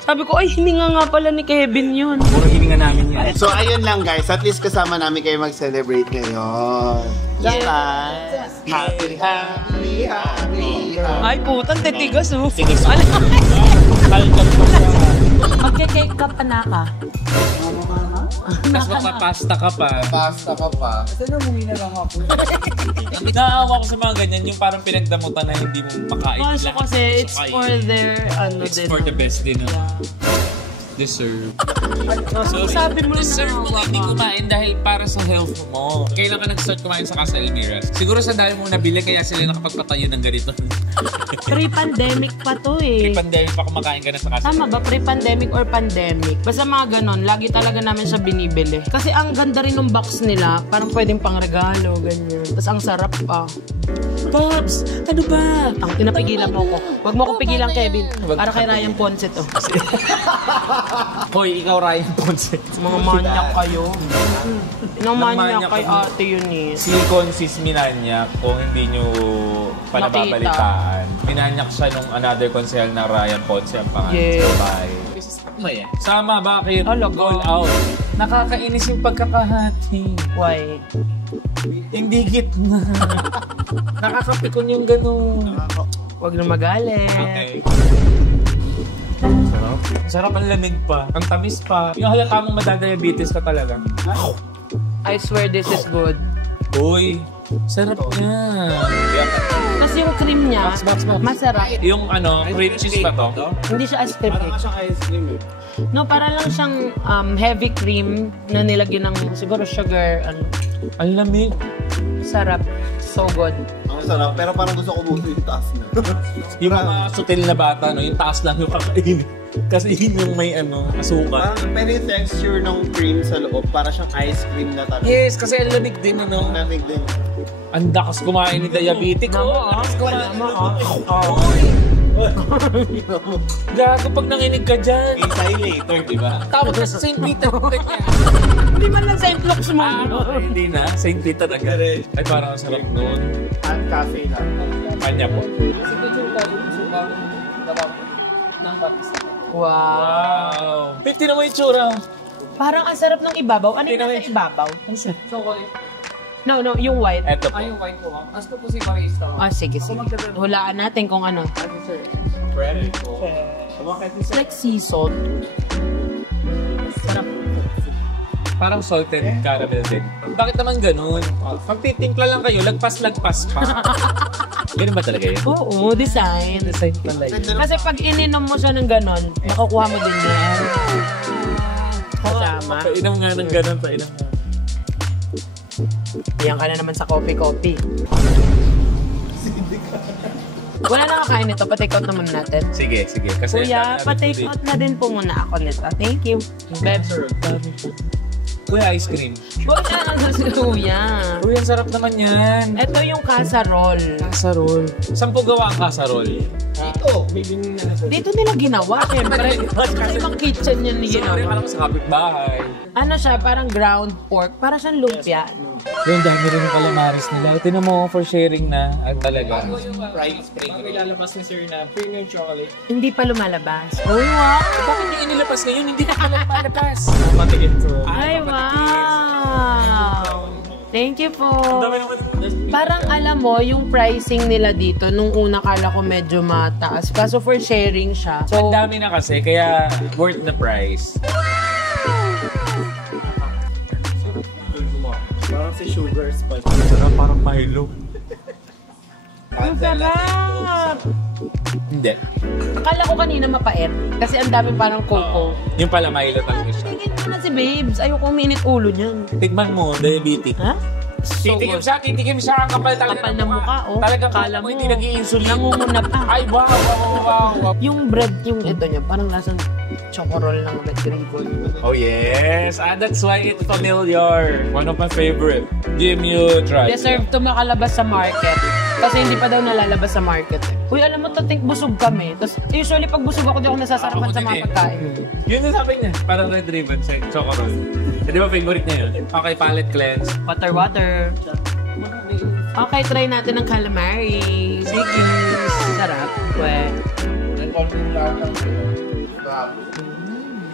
Sabi ko, ay, hininga nga pala ni Kevin yun. Puro hilinga namin yan. So ayun lang guys, at least kasama namin kayo mag-celebrate ngayon. Yes. Happy, happy, happy, happy. Ay, putang titigas, oh. Sige, Kalkal pa siya. Magke-cake ka pa na ka. Tapos magpapasta ka pa. Basta ka pa. Naawa ko sa mga ganyan, yung parang pinagdamutan na hindi mo makain. Also lahat. kasi it's So, for their, It's din. for the best din. Deserve. So, Sabi mo na deserve mo hindi kumain dahil para sa health mo. Kailan ka nag-start kumain sa Casa Elmira's? Siguro sa dahil mo nabili kaya sila nakapagpatayo ng ganito. Pre-pandemic pa to eh. Pre-pandemic pa kumakain ka na sa Casa Tama ba? Pre-pandemic or pandemic? Basta mga ganon, lagi talaga namin siya binibili. Kasi ang ganda rin ng box nila, parang pwedeng pang regalo, ganyan. Tapos ang sarap pa. Pops! Ano ba? Ang pinapigilan mo ko. Huwag mo ko pigilan, Kevin. Para kay Ryan Ponce to. Hoy, ikaw Ryan Ponce. Mga manyak kayo. Namanyak Namanyak kay kami. ate yun eh. Si Consis Minanyak, kung hindi nyo pa nababalitaan, minanyak siya nung another konsehal na Ryan Ponce ang pangalan. Yes. Bye. Sama, bakit? Talaga? Goal out. Nakakainis yung pagkakahati. Why? Hindi gitna. Nakakapikon yung ganun. Huwag na magalit. Okay. Sarap. Sarap ang lamig pa. Ang tamis pa. Yung halata mong madadiabetes ka talaga. I swear this is good. Uy, sarap niya. Kasi yung cream niya, masarap. Yung cream cheese ba to? Hindi siya ice cream cake. No, para lang siyang heavy cream na nilagyan ng siguro sugar. Ang lamig. Sarap. So good. Ang sarap, pero parang gusto ko buto yung taas na. Yung mga sutil na bata, no, yung taas lang yung kakainin. Kasi yun yung may asukal. Parang pero yung texture ng cream sa loob, para siyang ice cream na talaga. Yes, kasi ang lamig din, Lamig din. Ang dakas kumain ni diabetic. Dakas kumain. Gago pag nanginig ka dyan. Itay later, di ba? Tawag na sa St. Peter. Hindi man lang St. Luke's mo. Hindi na. St. Peter agad. Ay, parang ang sarap nun. At cafe lang. Kanya po. Wow. Wow. 50 na mo yung tsura. Parang ang sarap ng ibabaw. Ano yung nasa ibabaw? No, yung white. Eto po. Yung wine ko. Ask ko po si barista. Sige. Hulaan natin kung ano. It's like sea salt. Sarap. Parang salted caramel din. Bakit naman ganun? Pag titimpla lang kayo, lagpas-lagpas pa. Ganun ba talaga yun? Oo, design. Design pala yun. Kasi pag ininom mo siya ng ganon, makukuha mo din yan. Kasama. Painam nga ng ganun, painam nga. Iyan ka na naman sa coffee. Wala na kakain nito, pa-take out naman natin. Sige. Kasi Kuya, pa-take out na din po muna ako nito. Thank you. Bebs. Kuya, ice cream. Huwag na lang sa kuya. Uy, ang sarap naman yan. Ito yung casserole. Casserole. Saan po gawa ang casserole? Baby na Dito nila ginawa, syempre. Sa ibang kitchen yan Sorry, ginawa. parang sa kapitbahay. Ano siya, parang ground pork. Para siyang lumpia. Yung dami rin yung calamaris nila. Tinan mo for sharing na. At talaga. bago ilalabas ni Sir na premium chocolate. Hindi pa lumalabas. Uy, wow! Bakit yung inilabas ngayon? Hindi na pala palabas. Patikin ko. Ay, wow! Thank you po. Parang alam mo, yung pricing nila dito, nung una kala ko medyo mataas. Kaso for sharing siya. Ang So, dami na kasi, kaya worth the price. Parang si Sugar Spice. Sarap, parang Milo. ang sarap! Hindi. Akala ko kanina mapait. Kasi ang dami parang cocoa. Yung pala Milo talaga siya. Tingin mo na si Babes. Ayoko uminit ulo niyan. Tikman mo, diabetic. Ha? Titikim siya. Ang kapal talaga. Kapal ng mukha, oh. Talagang Kala mo, mo, hindi nag-i-insulin. nangunguna pa. Ay, wow. Yung bread, yung ito niya, parang lasang chocorol ng Red Ribbon. Oh, yes. That's why it's familiar. One of my favorite. Give me a try. Deserve to makalabas sa market. Kasi hindi pa daw nalalabas sa market. Uy, alam mo, think busog kami. Tapos, usually pag busog ako, di ako nasasarapan Ako sa din mga eh. pagkain. Yun yung sabi niya. Parang Red Ribbon sa chocolate. Di ba favorite niya yun? Okay, palate cleanse. Water. Okay, try natin ng calamari. Sige. Sarap. Well,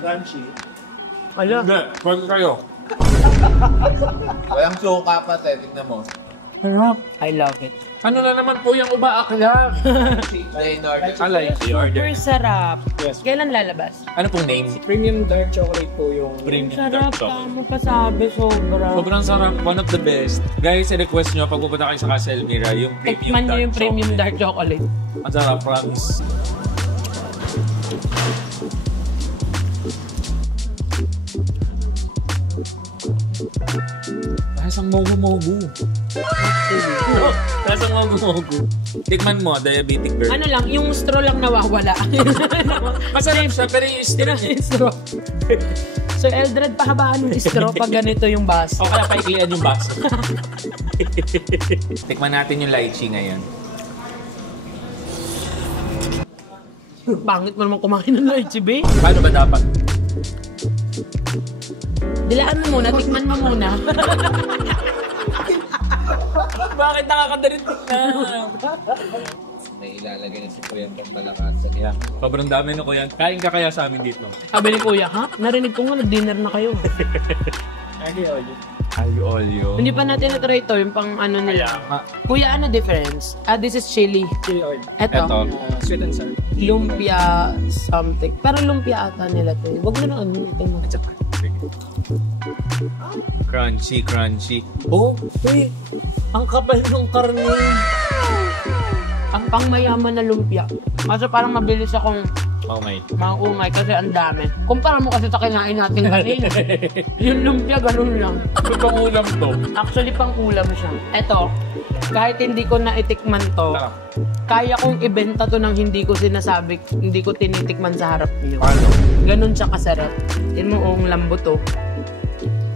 Crunchy. Ala. Hindi, pwede kayo. Walang suka pa, tignan mo. I love it. Ano na naman po yung umaakla? Plain order. Alay, order. Super sarap. Yes. Kailan lalabas? Ano pong name? Premium dark chocolate po yung... Premium Sarap dark ka chocolate. mo pasabi, sobra. Sobrang sarap. One of the best. Guys, request nyo pag pupunta kayo sa Casa Elmira, yung premium Tikman dark niyo yung premium chocolate. dark chocolate. Ang sarap, promise. Lasang mogu-mogu. Lasang mogu-mogu. Tikman mo, diabetic girl. Ano lang, yung straw lang nawawala. Masarap siya, pero yung straw niya. straw. So, Eldred, pahabaan ng straw pag ganito yung baso. O kaya paiklian yung baso. Tikman natin yung lychee ngayon. Pangit mo naman kumain ng lychee, babe. Paano ba dapat? Dilaan mo muna, tikman mo muna. Bakit nakakadalit na? May ilalagay na si Kuya ng palakasan. Yeah. Sobrang dami na ko yan. Kain ka kaya sa amin dito? Sabi ni Kuya, ha? Narinig ko nga, nag-dinner na kayo. Ayo olyo. Hindi pa natin na-try ito, yung pang ano nila. Ah, Kuya, ano difference? This is chili. Chili oil. Eto, Eto. Sweet and sour. lumpia something. Parang lumpia ata nila to. Huwag mo na ano, ito mo. Crunchy. Oh, uy. Ang kapal ng karne. Ang pangmayaman na lumpia. Kaso parang mabilis akong Oh my. maungay kasi ang dami. Kumpara mo kasi sa kinain natin kanina. Yung lumpia, ganun lang. Ito pang ulam to. Actually, pang ulam siya. Eto, kahit hindi ko naitikman to, Ah. kaya kong ibenta to ng hindi ko sinasabi, hindi ko tinitikman sa harap niyo. Paano? Ganun siya kasarap. Tingnan mo, ang lambo to.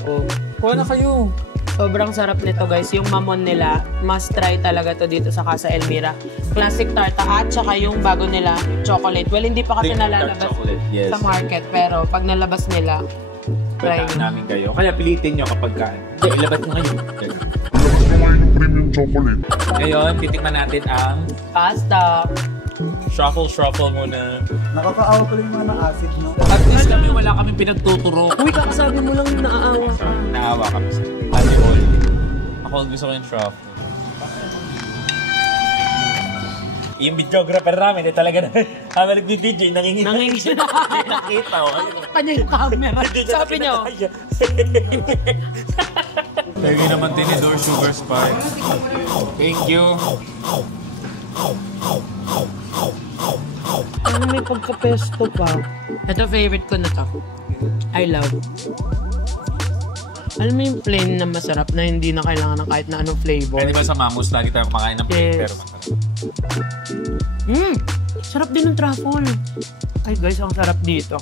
Oh. Kuha na kayo. Sobrang sarap nito, guys. Yung mamon nila, must try talaga to dito sa Casa Elmira. Classic tarta at saka yung bago nila, chocolate. Well, hindi pa kasi Premium dark nalalabas chocolate, yes. sa market, pero pag nalabas nila, try Pagkaan nyo. namin kayo. Kaya pilitin nyo kapag kaan. Okay, ilabas mo ngayon. Ngayon, titikman natin ang Pasta. shuffle muna. Nakakaawa ko yung mga acid, no? At least kami, wala kami pinagtuturo. Uy, kakasabi mo lang naaawa ka. Naawa kami sa Ate Oli. Ako gusto ko yung truffle. Yung videographer namin, talaga na. Habang nag-DJ, nangingin. Nangingin. Nakita ko. Kanya yung camera. Sabi niyo, Thank you naman Tinidor Sugar Spice. Thank you. ano may pagka-pesto pa. Ito, favorite ko na to. I love. Alam mo yung plain na masarap na hindi na kailangan ng kahit na anong flavor. Pwede ba sa Mamos, lagi tayo kumakain ng plain Yes. pero masarap. Sarap din ng truffle. Ay guys, ang sarap dito.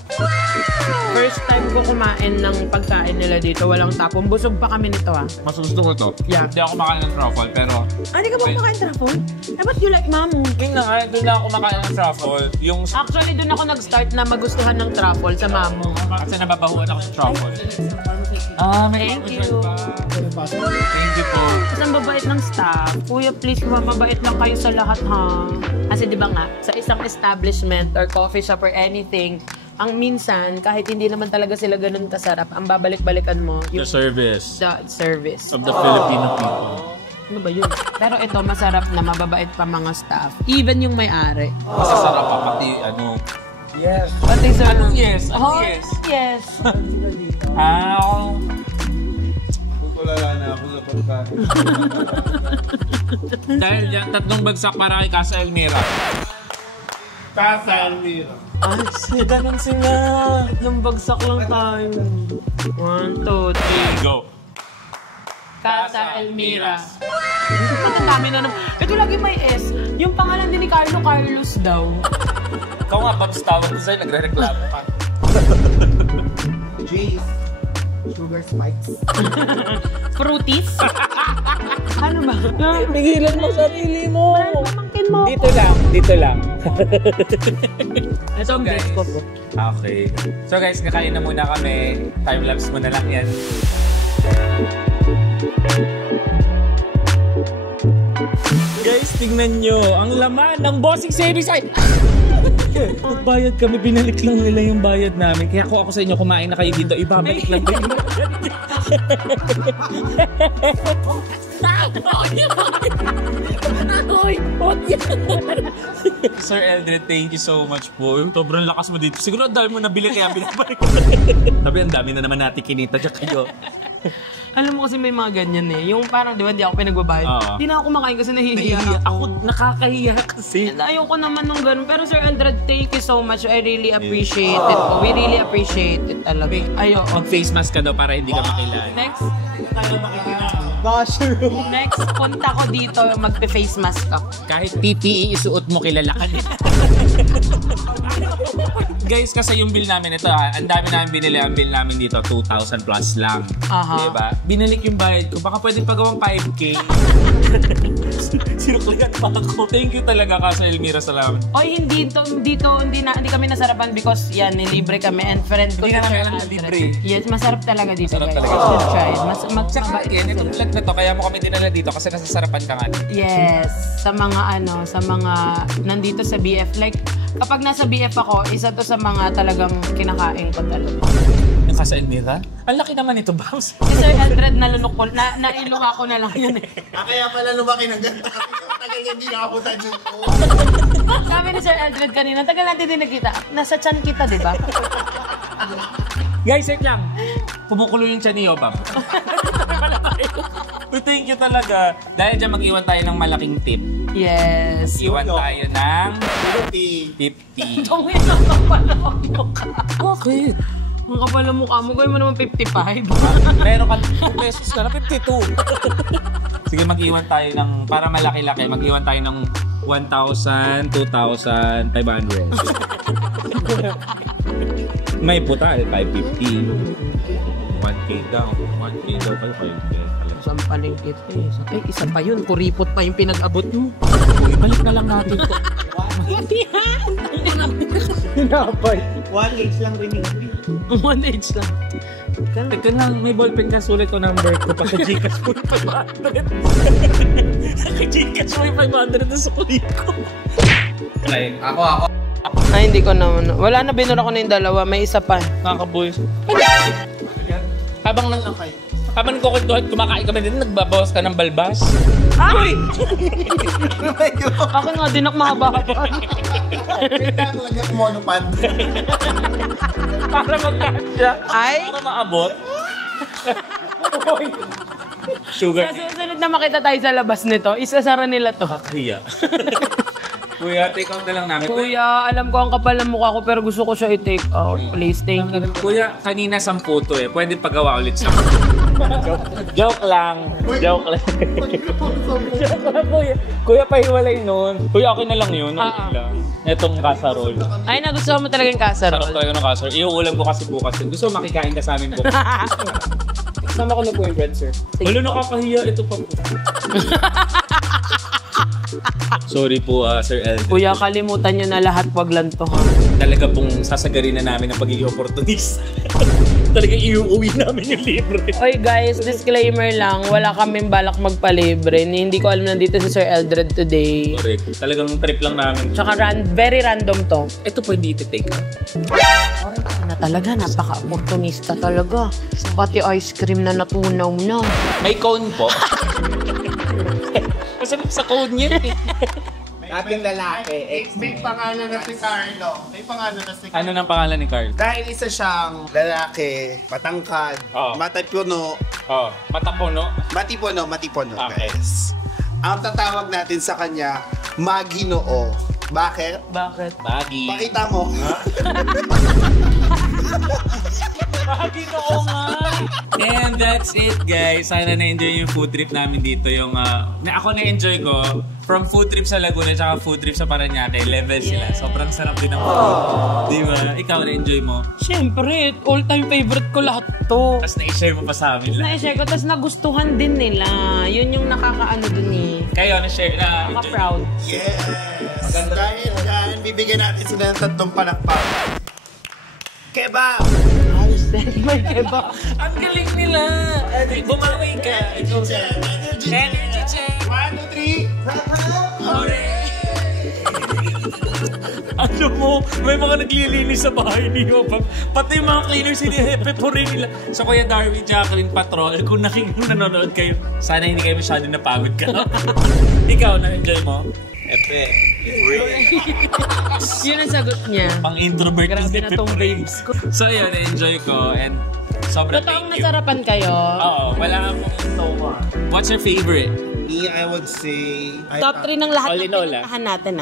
First time ko kumain ng pagkain nila dito, walang tapon. Busog pa kami nito ah. Mas gusto ko to. Yeah. Hindi ako makain ng truffle, pero... Hindi ka ba kumakain truffle? Eh, ba't you like mamu? Yun na nga, doon lang ako makain ng truffle. Yung... Actually, doon ako nag-start na magustuhan ng truffle sa mamu. Kasi nababahuan ako ng truffle. Thank you. Thank you po. Kasi ang babait ng staff. Kuya, please, mababait lang kayo sa lahat, ha? Kasi di ba nga, sa isang establishment or coffee shop or anything, ang minsan, kahit hindi naman talaga sila ganun kasarap, ang babalik-balikan mo, The service the service. of the Filipino people. Ano ba yun? Pero ito, masarap na mababait pa mga staff. Even yung may-ari. Masasarap pa, pati ano... Yes. Pati sa... Anong yes? Anong Oh, yes? yes. Kulala na ako sa pagkain. Dahil yan, 3 bagsak para kay Casa Elmira. Casa Elmira. Ay, ganun sila. Nung bagsak lang tayo. 1, 2, 3. Go. Casa Elmira. Ang dami na naman. Ito lagi may S. Yung pangalan din ni Carlos daw. Ikaw nga, Babs, tawag ko sa'yo, nagre-reklamo ka. Cheese. Sugar spikes. Fruities? Ano ba? Pigilan mo sarili mo. Pamangkin mo. Dito lang. Ito ang best ko po. Okay. So guys, kakain na muna kami. Time-lapse mo na lang yan. Guys, tingnan nyo. Ang laman ng Bossing Savings ay... Magbayad kami, binalik lang nila yung bayad namin. Kaya kung ako sa inyo, kumain na kayo dito, ibabalik lang din. Sir Eldred, thank you so much po. Sobrang lakas mo dito. Siguro ang dami mo nabili kaya binabalik. Sabi, ang dami na naman natin kinita dyan kayo. Alam mo kasi may mga ganyan eh. Yung parang, di ba, di ako pinagbabayad. Oo. Di na ako kumakain kasi nahihiya ako. Nakakahiya kasi. Ayoko naman nung ganun. Pero Sir Eldred, thank you so much. I really appreciate it po. We really appreciate it talaga. Ayoko. Mag-face mask ka daw para hindi ka makilala. Next. Next, punta ko dito, magpe-face mask ako. Kahit PPE isuot mo, kilala ka nila. Guys, kasi yung bill namin ito, ang dami namin binili. Ang bill namin dito, 2,000 plus lang. Aha. Diba? Binalik yung bayad ko. Baka pwede pagawang 5K. Sinuklikan pa ako. Thank you talaga, Casa Elmira. Salamat. Oy, hindi kami nasarapan because yan, nilibre kami and friend ko. Hindi ka si Sir namin Aldred. libre. Yes, masarap talaga dito, Masarap guys. talaga. You should try it. Tsaka Mabait again, sila. itong vlog na to, kaya mo kami dinala dito kasi nasasarapan ka nga. Yes, sa mga nandito sa BF. Like, kapag nasa BF ako, isa to sa mga talagang kinakain ko talaga. Yung Casa Elmira? Ang laki naman ito, Babs. Si Sir Eldred, nalunok ko, nailuwa ko na lang yun eh. Kaya pala lumaki ng ganda kasi tagal hindi nakapunta dito. Sabi ni Sir Eldred kanina, tagal natin din nakita. Nasa chan kita, di ba? Guys, wait lang. Pumukulo yung tiyan ni Yobam. Thank you talaga. Dahil dyan mag-iwan tayo ng malaking tip. Yes. Iwan tayo ng 50. 50. Tungin ang kapal ng mukha. Bakit? Ang kapal ng mukha mo, gawin mo naman 55. Meron ka 2 pesos ka na 52. Sige, mag-iwan tayo ng, para malaki-laki, mag-iwan tayo ng 1,000, 2,500. May putal, 550. 1K daw. 1K daw pala, 5K. Isang palengkit eh. Isa pa yun. Kuripot pa yung pinag-abot mo. Balik na lang natin to. Hinapay. 1H lang rin yung fee. 1H lang. Teka lang, may ballpen ka, sulit ko number ko pa sa Gcash mo 500. Sa Gcash mo 500 na sukli ko. Ako. Ay, hindi ko naman. Wala na, binura ko na yung dalawa. May isa pa. Nakakaboys. Habang nagkukwentuhan, kumakain kami din, nagbabawas ka ng balbas. Ay! Ako nga din ako mahaba-haba. Kaya talaga monopad. Para magkasya. Ay! Para maabot. Sugar. Sa susunod na makita tayo sa labas nito, isasara nila to. Kaya. Kuya, take out na lang namin. Kuya, alam ko ang kapal ng mukha ko pero gusto ko siya i-take out. Please, thank you. Kuya, kanina 10 to eh. Pwede pagawa ulit sa Joke lang. Joke lang. Joke lang, kuya. Kuya, pahiwalay nun. Kuya, okay na lang yun. Okay lang. Itong casserole. Ay, nagustuhan mo talaga yung casserole. Sarap talaga ng casserole. Iuulam ko kasi bukas. Gusto mo makikain ka sa amin bukas. Sama ko na po yung bread, sir. Wala, nakakahiya. Ito pa po. Sorry po, Sir Elden. Kuya, kalimutan nyo na lahat, wag lang to. Talaga pong sasagarin na namin ang pagiging opportunist. Talaga iuuwi namin yung libre. Oy guys, disclaimer lang, wala kaming balak magpalibre. Hindi ko alam nandito si Sir Eldred today. Correct. Talagang trip lang namin. Tsaka very random to. Ito po hindi iti-take. Na talaga, napaka-opportunista talaga. Pati ice cream na natunaw na. May cone po. Masarap sa cone niya. Ating lalaki. May pangalan na si Carlo. May pangalan na si Carlo. Ano nang pangalan ni Carl? Dahil isa siyang lalaki, matangkad, Oo. matipuno, Oh, matapuno. matipuno, Okay. guys. Ang tatawag natin sa kanya, Maginoo. Bakit? Bakit? Bagi. Pakita mo. Bagi noo nga. And that's it, guys. Sana na-enjoy yung food trip namin dito. Yung, ako na-enjoy ko. From food trip sa Laguna tsaka food trip sa Parañaque, level sila. Sobrang sarap din ang food. Di ba? Ikaw na-enjoy mo. Siyempre, all-time favorite ko lahat to. Tapos na-share mo pa sa amin lang. Na-share ko, tapos nagustuhan din nila. Yun yung nakakaano dun eh. Kayo, na-share na. Nakaka-proud. Yes! Dahil dyan, bibigyan natin sila ng 3 palakpak. Kebab! Ayos din, may keba. Ang galing nila. Bumawi ka. Energy check. 1, 2, 3. Ano mo, may mga naglilinis sa bahay niyo. Pati yung mga cleaners, pepuri nila. So, Kuya Darwin, Jacqueline, Patrol, kung nanonood kayo, sana hindi kayo masyado napagod ka. Ikaw, na-enjoy mo? Epe. Yun ang sagot niya. Pang introvert. Grabe na tong babes ko. So, yun, na-enjoy ko. And sobrang Totoong thank you. nasarapan kayo. Oo, wala nga pong ito. What's your favorite? Me, I would say... Top 3 ng lahat All ng in all, pinuntahan natin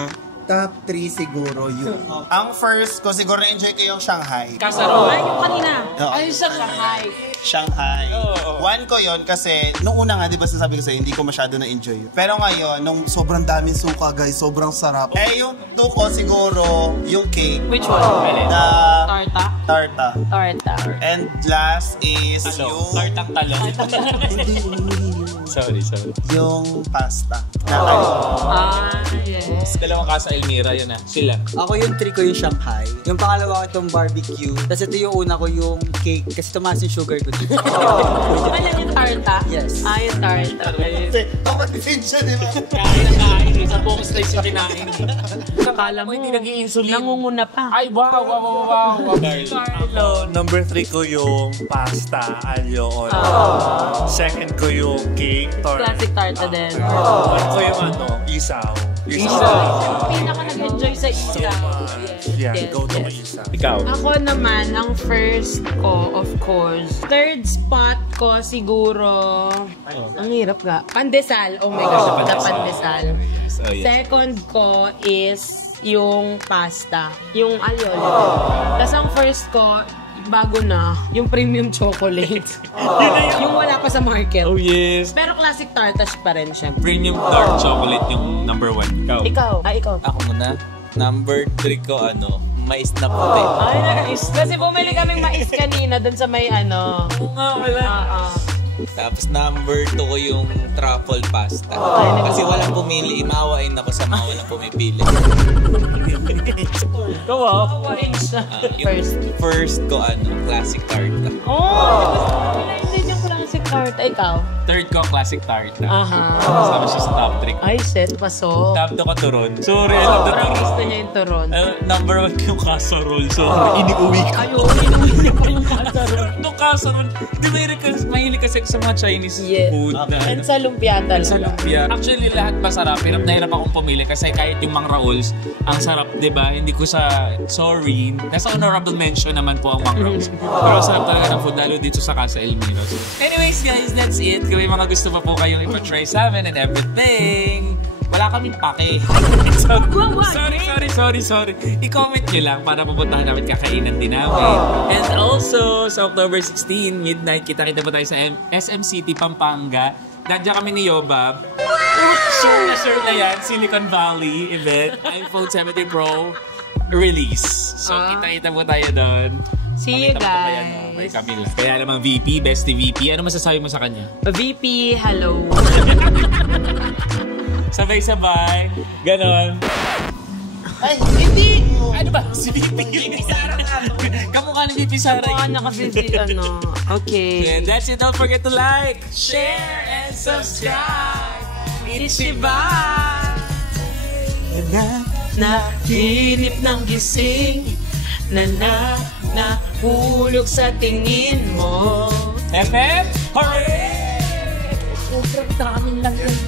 Top 3 siguro yun. Ang first ko, siguro na-enjoy ko yung Shanghai. Casserole. Ay, yung kanina. Oo. Ay, Shanghai. Shanghai. Oo. 1 ko yon kasi nung una nga, di ba sasabi ko sa'yo, hindi ko masyado na-enjoy. Pero ngayon, nung sobrang daming suka, guys, sobrang sarap. Eh, yung 2 ko siguro, yung cake. Which one? The Tarta? tarta. Tarta. And last is Talong. yung... Tartang talong. Hindi, Sorry. yung pasta. Ah, yes. Dalawang kasa Elmira, yun ah. Sila. Ako yung 3 ko yung Shanghai. Yung pangalawa ko itong barbecue. Tapos ito yung una ko yung cake. Kasi tumaas yung sugar ko dito. Ano yung tarta? Yes. Ah, yung tarta. Dapat din siya, di ba? Kain. Sa buong slice yung kinain. Akala mo, Hindi nag-i-insulin. nangunguna pa. Ay, wow. Carlo. Number 3 ko yung pasta, alio on. Second ko yung cake, torta. Classic tarta din. One ko yung isaw. Pinaka nag-enjoy sa isa. Yeah, Yes, go to yes. isaw. Ikaw. Ako naman, ang first ko, of course. Third spot ko siguro, ang hirap ga. Pandesal. Oh my gosh, the pandesal. Oh, yeah. Second ko is yung pasta. Yung alioli. Tapos ang first ko, bago na, yung premium chocolate. Yung wala pa sa market. Oh, yes. Pero classic tartas pa rin, syempre. Premium dark chocolate yung number 1. Ikaw. Ikaw. Ikaw. Ako muna. Number 3 ko, mais na puti. Ay, nice. Kasi bumili kaming mais kanina dun sa may ano. Oo nga, wala. Tapos number 2 ko yung truffle pasta. Kasi walang pumili. Imawain ako sa mga walang pumipili. Ikaw ah. Orange siya. First ko, classic tarta. Oh! Hindi yung classic tarta. Ikaw? Third ko, classic tarta. Aha. Kasama siya sa top 3. Ay, set. Pasok. Top 2 ko turon. Sorry, I love the Parang turon. gusto niya yung turon. Number 1 ko yung casserole. So, iniuwi ko. Ayaw, inuwi niya pa yung casserole. Nung casserole, di ba mahilig kasi sa mga Chinese Yeah. food. And sa lumpia talaga. Sa lumpia. Actually, lahat masarap. Hirap na hirap akong pumili kasi kahit yung Mang Raols, ang sarap, di ba? Hindi ko sorry. Nasa honorable mention naman po ang Mang Raols. Pero sarap talaga ng food, lalo dito sa Casa Elmira. So, anyways, guys, that's it. Kung may mga gusto pa po kayong ipatry sa amin and everything, wala kaming pake. Sorry. I-comment nyo lang para pupuntahan namin, kakainan din namin. And also, sa October 16, midnight, kita-kita po tayo sa SM City, Pampanga. Nandiyan kami ni Yobab. Sure na yan, Silicon Valley event, iPhone 17 Pro release. So, kita-kita po tayo doon. See you guys. Kay Camila. Kaya naman VP, Bestie VP. Ano masasabi mo sa kanya? VP, hello. Sabay-sabay. Ganon. Ay, hindi! Ano ba? Si VP. VP Sara nga. Kamukha ni VP Sara. Kamukha na kasi si ano. Okay. And that's it. Don't forget to like, share, and subscribe. Ichiba! Nahinip ng gising na nahulog sa tingin mo. FF! Hooray! Sobrang dami lang yun.